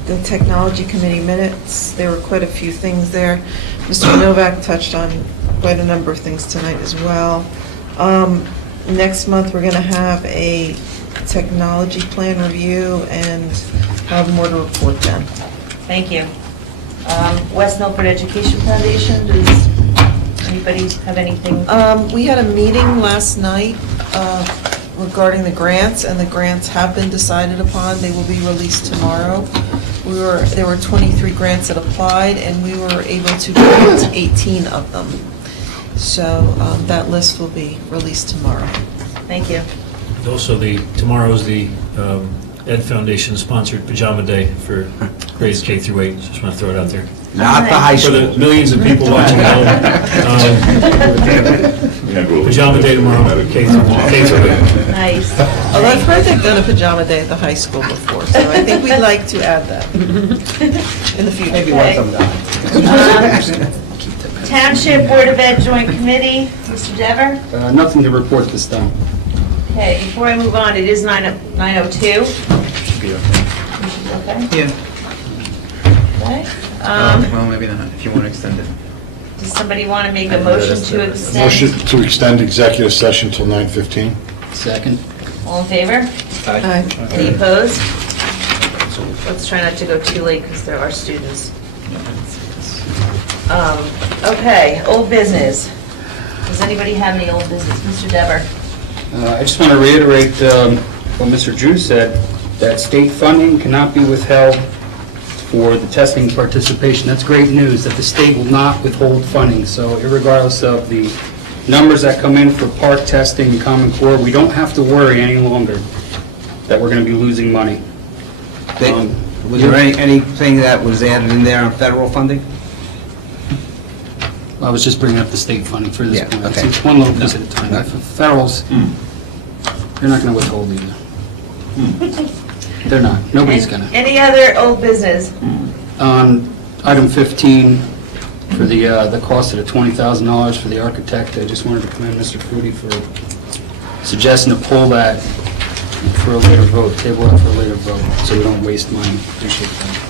the Technology Committee minutes. There were quite a few things there. Mr. Novak touched on quite a number of things tonight as well. Next month, we're going to have a technology plan review and have more to report then. Thank you. West Milford Education Foundation, does anybody have anything? We had a meeting last night regarding the grants, and the grants have been decided upon. They will be released tomorrow. There were 23 grants that applied, and we were able to grant 18 of them. So that list will be released tomorrow. Thank you. Also, tomorrow is the Ed Foundation sponsored Pajama Day for grades K through 8. Just want to throw it out there. Not the high For school. the millions of people watching at home. Pajama Day tomorrow, K through 8. Nice. Although I've heard they've done a pajama day at the high school before, so I think we'd like to add that in the future. Maybe once I'm done. Township Board of Ed Joint Committee, Mr. Dever? Nothing to report this time. Okay, before I move on, it is 9:02. Okay? Yeah. Okay. Well, maybe not, if you want to extend it. Does somebody want to make a motion to extend? Motion to extend executive session till 9:15. Second. All in favor? Aye. Any opposed? Let's try not to go too late because there are students. Okay, old business. Does anybody have any old business? Mr. Dever? I just want to reiterate what Mr. Drew said, that state funding cannot be withheld for the testing participation. That's great news, that the state will not withhold funding. So irregardless of the numbers that come in for park testing and Common Core, we don't have to worry any longer that we're going to be losing money. Was there anything that was added in there on federal funding? I was just bringing up the state funding for this Yeah, point. okay. It's one little piece at a time. For federals, they're not going to withhold either. They're not. Nobody's going to. Any other old business? On item 15, for the cost of the $20,000 for the architect, I just wanted to commend Mr. Fruity for suggesting to pull that for a later vote, table that for a later vote, so we don't waste money. Appreciate that.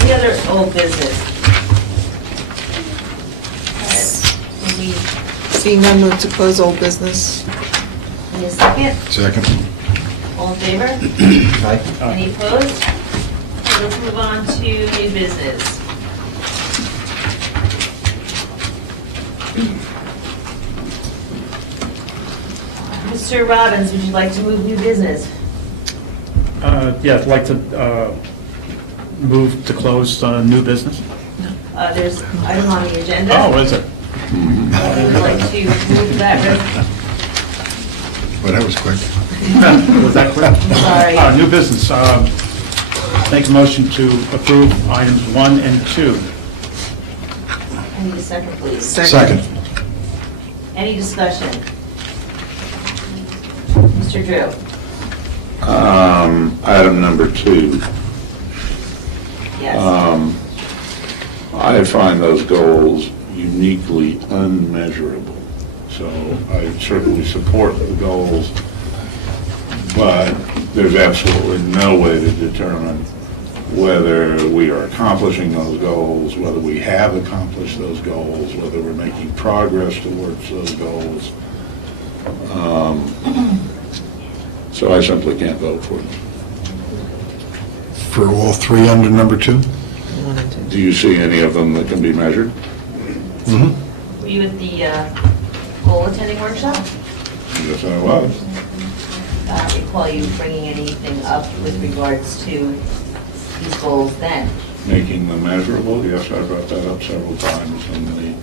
Any other old business? Maybe Seeing none, move to close old business. in a second? Second. All in favor? Aye. Any opposed? So let's move on to new business. Mr. Robbins, would you like to move new business? Yeah, I'd like to move to close new business. There's an item on the agenda. Oh, is it? I would like to move that. Well, that was quick. Was that quick? Sorry. New business. Make a motion to approve items 1 and 2. I need a second, please. Second. Any discussion? Mr. Drew? Item number 2. Yes. I find those goals uniquely unmeasurable. So I certainly support the goals, but there's absolutely no way to determine whether we are accomplishing those goals, whether we have accomplished those goals, whether we're making progress towards those goals. So I simply can't vote for them. For all three under number 2? Do you see any of them that can be measured? Mm-hmm. Were you at the goal attending workshop? Yes, I was. Recall you bringing anything up with regards to these goals then? Making them measurable, yes, I brought that up several times, and the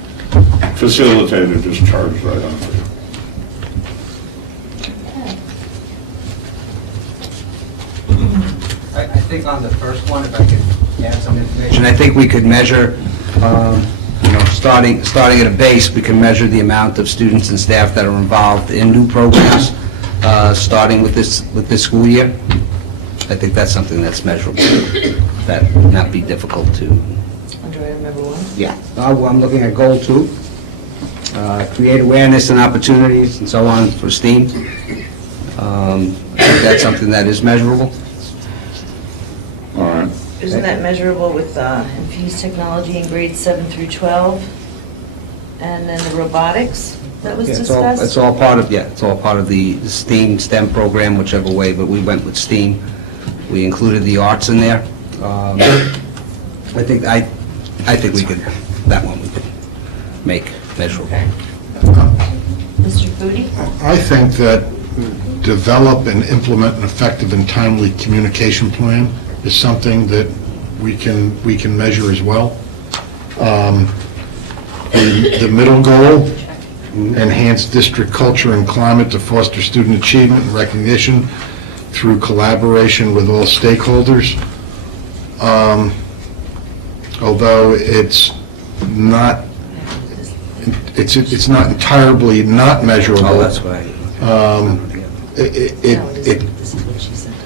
facilitator just charged right on it. I think on the first one, if I could add some information, I think we could measure, starting at a base, we can measure the amount of students and staff that are involved in new programs, starting with this school year. I think that's something that's measurable. That would not be difficult to. Under item number 1? Yeah. I'm looking at goal 2, create awareness and opportunities and so on for STEAM. I think that's something that is measurable. Isn't that measurable with infused technology in grades 7 through 12? And then the robotics that was Yeah, discussed? it's all part of, it's all part of the STEM program, whichever way, but we went with STEAM. We included the arts in there. I think we could, that one we could make measurable. Mr. Foodie? I think that develop and implement an effective and timely communication plan is something that we can measure as well. The middle goal, enhance district culture and climate to foster student achievement and recognition through collaboration with all stakeholders. Although it's not entirely not measurable. Oh, that's right.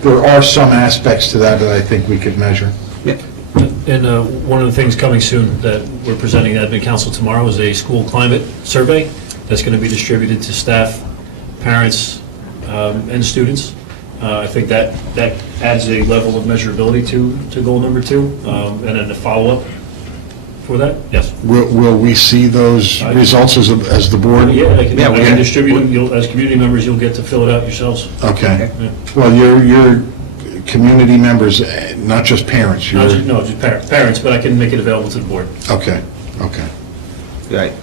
There are some aspects to that I think we could measure. And one of the things coming soon that we're presenting at Admin Council tomorrow is a school climate survey that's going to be distributed to staff, parents, and students. I think that adds a level of measurability to goal number 2, and then the follow-up for that. Yes. Will we see those results as the board? Yeah, I can distribute them. As community members, you'll get to fill it out yourselves. Okay. Yeah. Well, you're community members, not just parents. No, just parents, but I can make it available to the board. Okay. Right.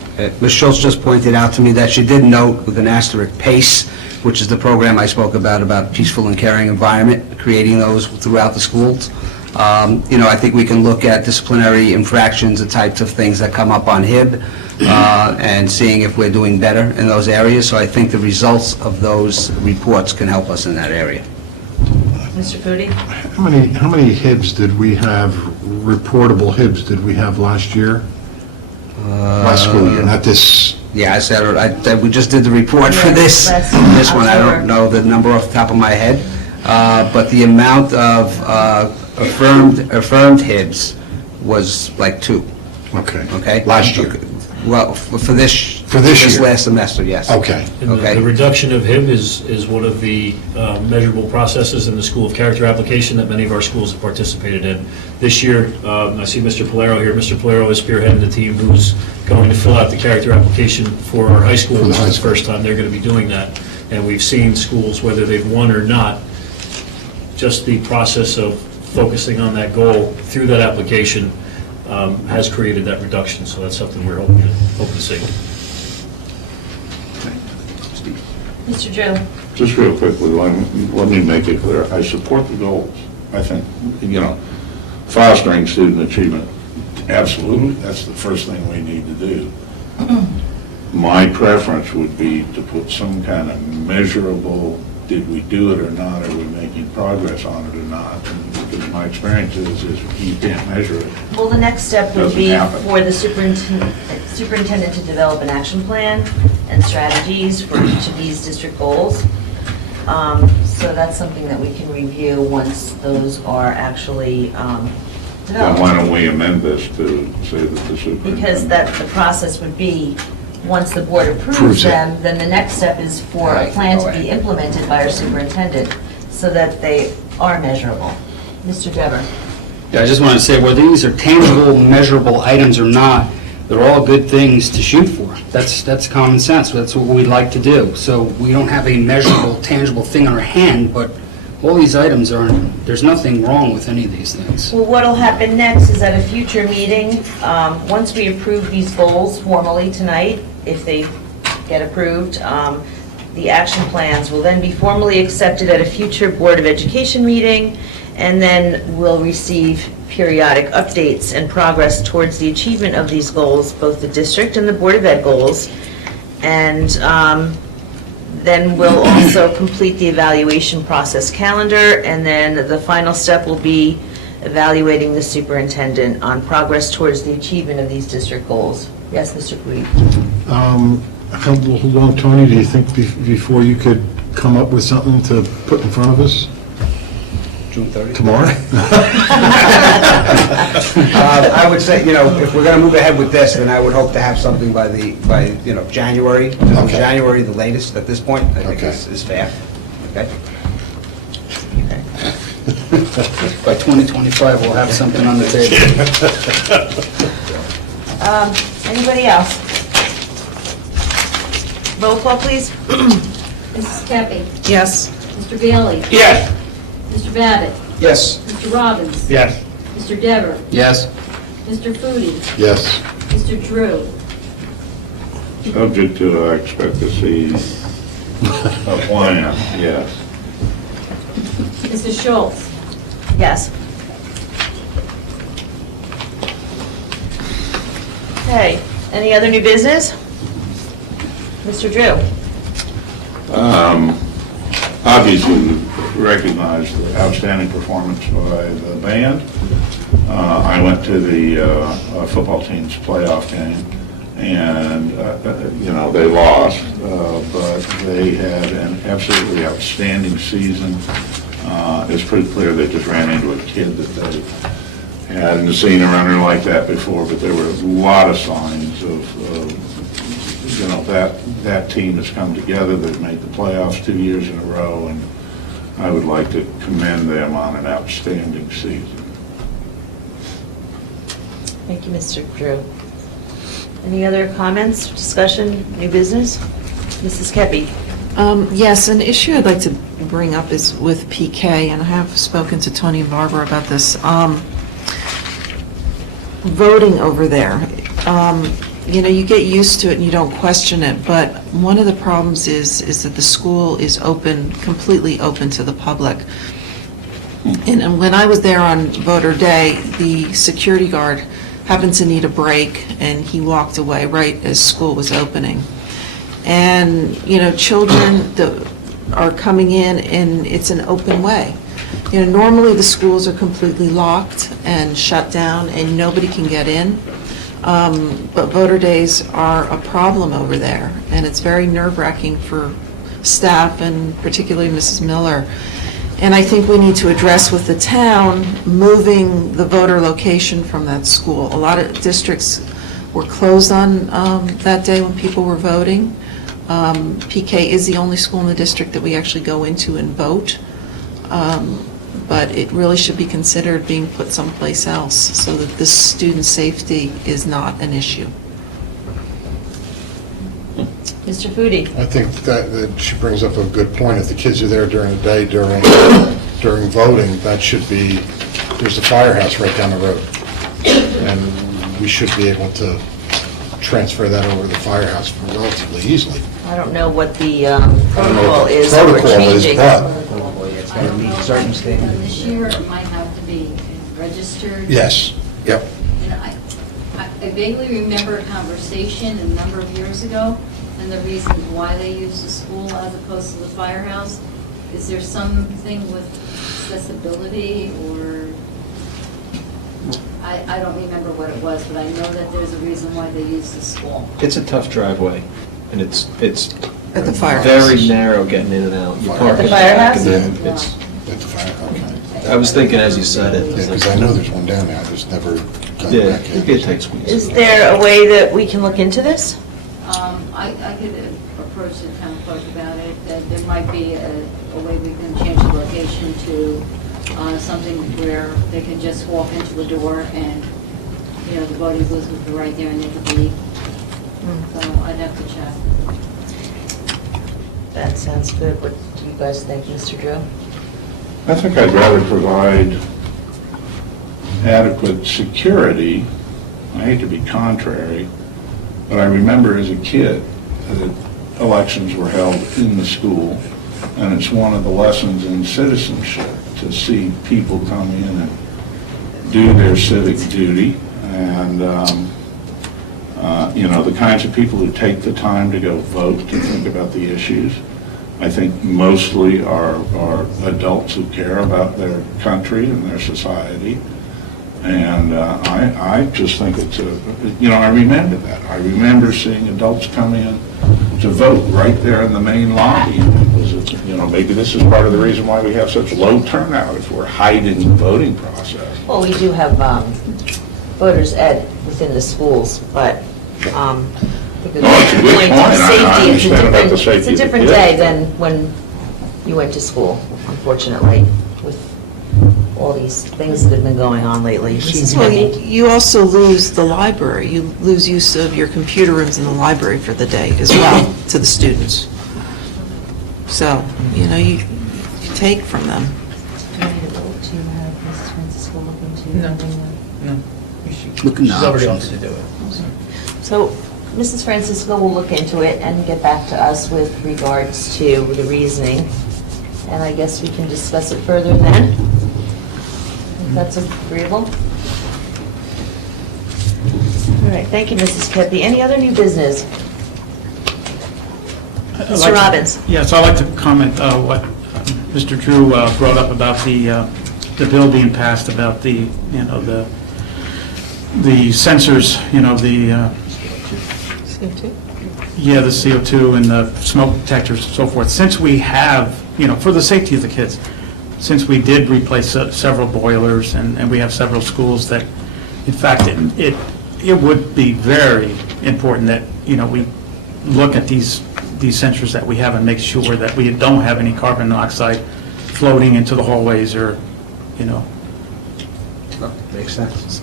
Ms. Schultz just pointed out to me that she did note with an asterisk PACE, which is the program I spoke about peaceful and caring environment, creating those throughout the schools. I think we can look at disciplinary infractions, the types of things that come up on HIB, and seeing if we're doing better in those areas. So I think the results of those reports can help us in that area. Mr. Foodie? How many HIBs did we have, reportable HIBs did we have last year? Last school year, not this. Yeah, I said, we just did the report for this one. I don't know the number off the top of my head, but the amount of affirmed HIBs was like 2. Okay? Last year? Well, for this year? last semester, yes. Okay. And the reduction of HIB is one of the measurable processes in the School of Character application that many of our schools have participated in. This year, I see Mr. Polero here. Mr. Polero is spearheading the team who's going to fill out the character application for our high school. This is the first time they're going to be doing that. And we've seen schools, whether they've won or not, just the process of focusing on that goal through that application has created that reduction. So that's something we're hoping to see. Mr. Joe? Just real quickly, let me make it clear. I support the goals. I think, fostering student achievement, absolutely, that's the first thing we need to do. My preference would be to put some kind of measurable, did we do it or not, are we making progress on it or not? Because my experience is you can't measure it. Well, the next step would Doesn't be happen. for the superintendent to develop an action plan and strategies for each of these district goals. So that's something that we can review once those are actually Then developed. why don't we amend this to say that the superintendent... Because the process would be, once the board approves Approves it. them, then the next step is for a Right, plan go to be ahead. implemented by our superintendent so that they are measurable. Mr. Dever? Yeah, I just want to say, whether these are tangible, measurable items or not, they're all good things to shoot for. That's common sense. That's what we'd like to do. So we don't have a measurable, tangible thing in our hand, but all these items there's nothing wrong with any of these things. Well, what'll happen next is at a future meeting, once we approve these goals formally tonight, if they get approved, the action plans will then be formally accepted at a future Board of Education meeting, and then we'll receive periodic updates and progress towards the achievement of these goals, both the district and the Board of Ed goals. And then we'll also complete the evaluation process calendar, and then the final step will be evaluating the superintendent on progress towards the achievement of these district goals. Yes, Mr. Puig? How long, Tony, do you think before you could come up with something to put in front of us? June 30th? Tomorrow? I would say, if we're going to move ahead with this, then I would hope to have something by January. Okay. January, the latest at this point, I think Okay. is fair. Okay? By 2025, we'll have something on the table. Anybody else? Roll call, please. Mrs. Kepi? Yes. Mr. Bailey? Yes. Mr. Babbitt? Yes. Mr. Robbins? Yes. Mr. Dever? Yes. Mr. Foodie? Yes. Mr. Drew? Subject to, I expect to see a plan, yes. Mrs. Schultz? Yes. Okay, any other new business? Mr. Drew? Obviously, we recognize the outstanding performance by the band. I went to the football team's playoff game, and, they lost, but they had an absolutely outstanding season. It's pretty clear they just ran into a kid that they hadn't seen a runner like that before, but there were a lot of signs of that team has come together. They've made the playoffs 2 years in a row, and I would like to commend them on an outstanding season. Thank you, Mr. Drew. Any other comments, discussion, new business? Mrs. Kepi? Yes, an issue I'd like to bring up is with PK, and I have spoken to Tony and Barbara about this. Voting over there, you get used to it and you don't question it, but one of the problems is that the school is open, completely open to the public. And when I was there on voter day, the security guard happened to need a break, and he walked away right as school was opening. And, children are coming in, and it's an open way. Normally the schools are completely locked and shut down, and nobody can get in. But voter days are a problem over there, and it's very nerve-wracking for staff, and particularly Mrs. Miller. And I think we need to address with the town moving the voter location from that school. A lot of districts were closed on that day when people were voting. PK is the only school in the district that we actually go into and vote. But it really should be considered being put someplace else so that the student safety is not an issue. Mr. Foodie? I think that she brings up a good point. If the kids are there during the day, during voting, that should be, there's a firehouse right down the road. And we should be able to transfer that over to the firehouse relatively easily. I don't know what the protocol is Protocol we're changing. This year, it might have to be registered. Yes, yep. I vaguely remember a conversation a number of years ago, and the reasons why they use the school as opposed to the firehouse. Is there something with accessibility, or, I don't remember what it was, but I know that there's a reason why they use the school. It's a tough driveway, and it's At the firehouse. very narrow getting in and out. You park the in back, firehouse? and then it's. At the firehouse, okay. I was thinking as you said it. Yeah, because I know there's one down there, I just never got Yeah, back it'd be a in. tight squeeze. Is there a way that we can look into this? I could approach the town clerk about it, that there might be a way we can change the location to something where they can just walk into a door and, the voting booth would be right there and they could leave. So I'd have to check. That sounds good. What do you guys think, Mr. Drew? I think I'd rather provide adequate security. I hate to be contrary, but I remember as a kid that elections were held in the school, and it's one of the lessons in citizenship to see people come in and do their civic duty, and the kinds of people who take the time to go vote, to think about the issues. I think mostly are adults who care about their country and their society. And I just think it's I remember that. I remember seeing adults come in to vote right there in the main lobby. It was, maybe this is part of the reason why we have such low turnout, if we're hiding the voting process. Well, we do have voters ed within the schools, but It's a good point. I understand about the safety it's a of the different kids. day than when you went to school, unfortunately, with all these things that have been going on lately. Mrs. Well, Pepe? you also lose the library. You lose use of your computer rooms in the library for the day as well to the students. So, you know, you take from them. Looking She's already options. offered to do it. So Mrs. Francisco will look into it and get back to us with regards to the reasoning. And I guess we can discuss it further then, if that's agreeable. All right, thank you, Mrs. Pepe. Any other new business? Mr. Robbins? Yes, I'd like to comment what Mr. Drew brought up about the bill being passed about the sensors, the CO2 and the smoke detectors and so forth. Since we have, for the safety of the kids, since we did replace several boilers and we have several schools that, in fact, it would be very important that, we look at these sensors that we have and make sure that we don't have any carbon monoxide floating into the hallways or, Makes sense.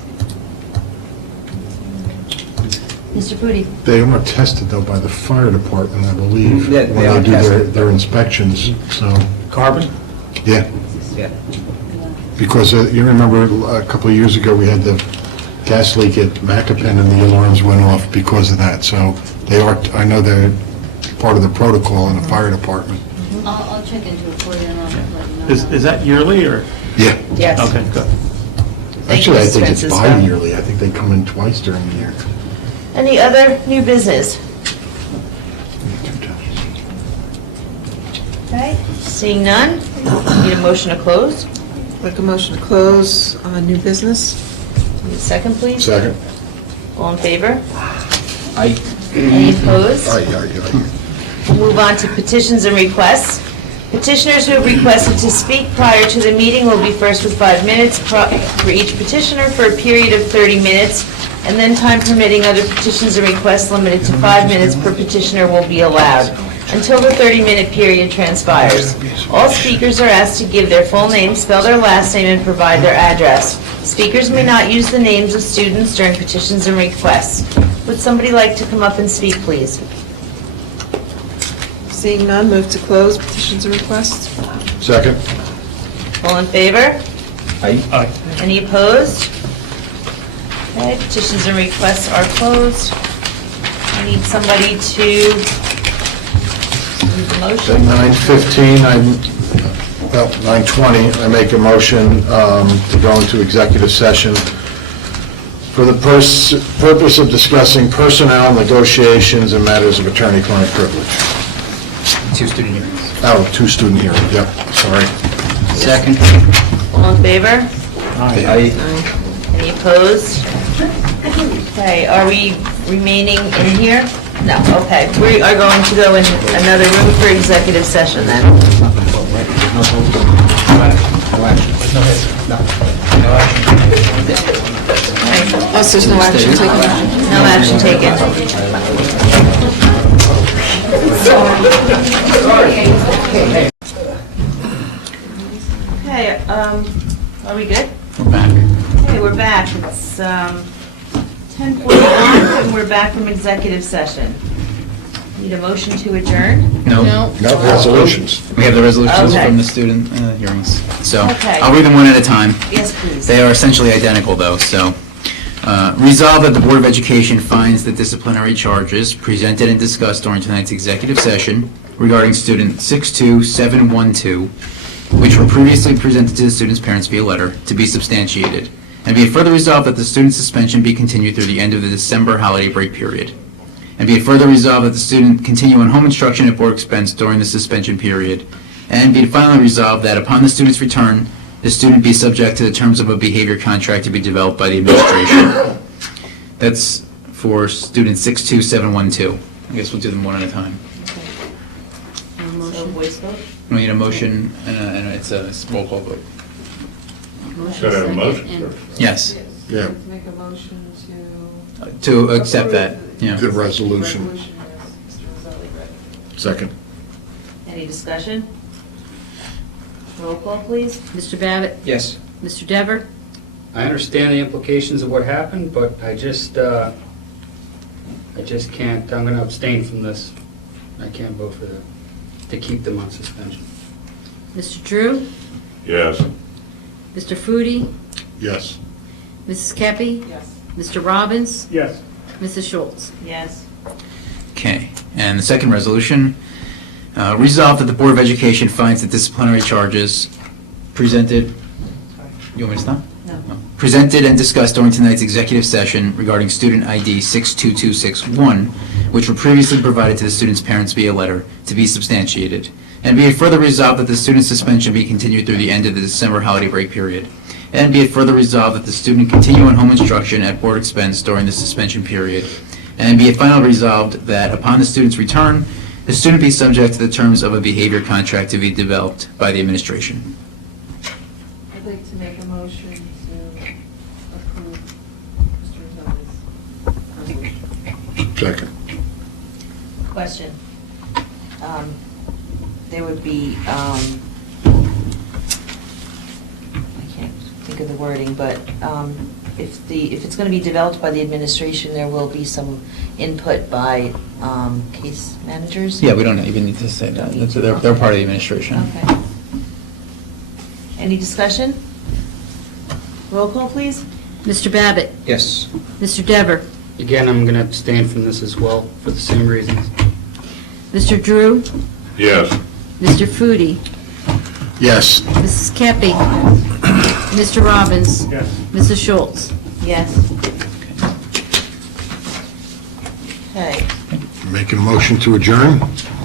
Mr. Pudi? They are tested, though, by the fire department, I believe, Yeah, they are when they do tested. their inspections, so, Carbon? yeah. Yeah. Because you remember a couple of years ago, we had the gas leak at Macapan, and the alarms went off because of that, so they are, I know they're part of the protocol in the fire department. I'll check into it for you and I'll let you know. is that yearly or? Yeah. Yes. Okay, good. Thank you, Actually, I Mrs. think it's Francisco. bi-yearly, I think they come in twice during the year. Any other new business? Okay, seeing none, need a motion to close? Make a motion to close new business. Need a second, please? Second. All in favor? Aye. Any opposed? Aye, aye, aye. We'll move on to petitions and requests. Petitioners who have requested to speak prior to the meeting will be first with 5 minutes for each petitioner for a period of 30 minutes, and then time permitting, other petitions and requests limited to 5 minutes per petitioner will be allowed, until the 30-minute period transpires. All speakers are asked to give their full name, spell their last name, and provide their address. Speakers may not use the names of students during petitions and requests. Would somebody like to come up and speak, please? Seeing none, move to close petitions and requests. Second. All in favor? Aye. Any opposed? Okay, petitions and requests are closed. I need somebody to read the motion. At 9:15, 9:20, I make a motion to go into executive session for the purpose of discussing personnel negotiations and matters of attorney-client privilege. 2 student hearings. Oh, 2 student hearings, yep, sorry. Second. All in favor? Aye. Any opposed? Okay, are we remaining in here? No, okay. We are going to go in another room for executive session then. Oh, so there's no action taken? No action taken. Okay, are we good? We're back. Okay, we're back. It's 10:41 and we're back from executive session. Need a motion to adjourn? No. No resolutions. We have the resolutions Okay. from the student hearings. So Okay. I'll read them one at a time. Yes, please. They are essentially identical, though, so. Resolved that the Board of Education finds the disciplinary charges presented and discussed during tonight's executive session regarding student 62712, which were previously presented to the student's parents via letter, to be substantiated. And be it further resolved that the student's suspension be continued through the end of the December holiday break period. And be it further resolved that the student continue on home instruction at board expense during the suspension period. And be it finally resolved that upon the student's return, the student be subject to the terms of a behavior contract to be developed by the administration. That's for student 62712. I guess we'll do them one at a time. So voice vote? We need a motion, and it's a roll call vote. Should I have a motion? Yes, Yeah, Make a motion to accept that, yeah. good resolution. Second. Any discussion? Roll call, please. Mr. Babbitt? Yes. Mr. Dever? I understand the implications of what happened, but I just can't, I'm going to abstain from this. I can't vote for to keep them on suspension. Mr. Drew? Yes. Mr. Foodie? Yes. Mrs. Kepi? Yes. Mr. Robbins? Yes. Mrs. Schultz? Yes. Okay, and the second resolution, resolved that the Board of Education finds that disciplinary charges presented, you want me to stop? No. Presented and discussed during tonight's executive session regarding student ID 62261, which were previously provided to the student's parents via letter, to be substantiated. And be it further resolved that the student suspension be continued through the end of the December holiday break period. And be it further resolved that the student continue on home instruction at board expense during the suspension period. And be it finally resolved that upon the student's return, the student be subject to the terms of a behavior contract to be developed by the administration. I'd like to make a motion to approve Mr. Zelli's resolution. Second. Question. There would be, I can't think of the wording, but if it's going to be developed by the administration, there will be some input by case managers? Yeah, we don't even need to say that. They're part of the administration. Okay. Any discussion? Roll call, please. Mr. Babbitt? Yes. Mr. Dever? Again, I'm going to abstain from this as well, for the same reasons. Mr. Drew? Yes. Mr. Foodie? Yes. Mrs. Kepi? Mr. Robbins? Yes. Mrs. Schultz? Yes. Okay, Make a motion to adjourn?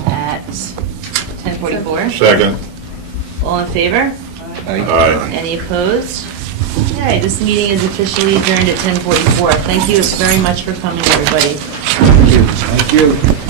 at 10:44. Second. All in favor? Aye. Any opposed? Okay, this meeting is officially adjourned at 10:44. Thank you very much for coming, everybody. Thank you.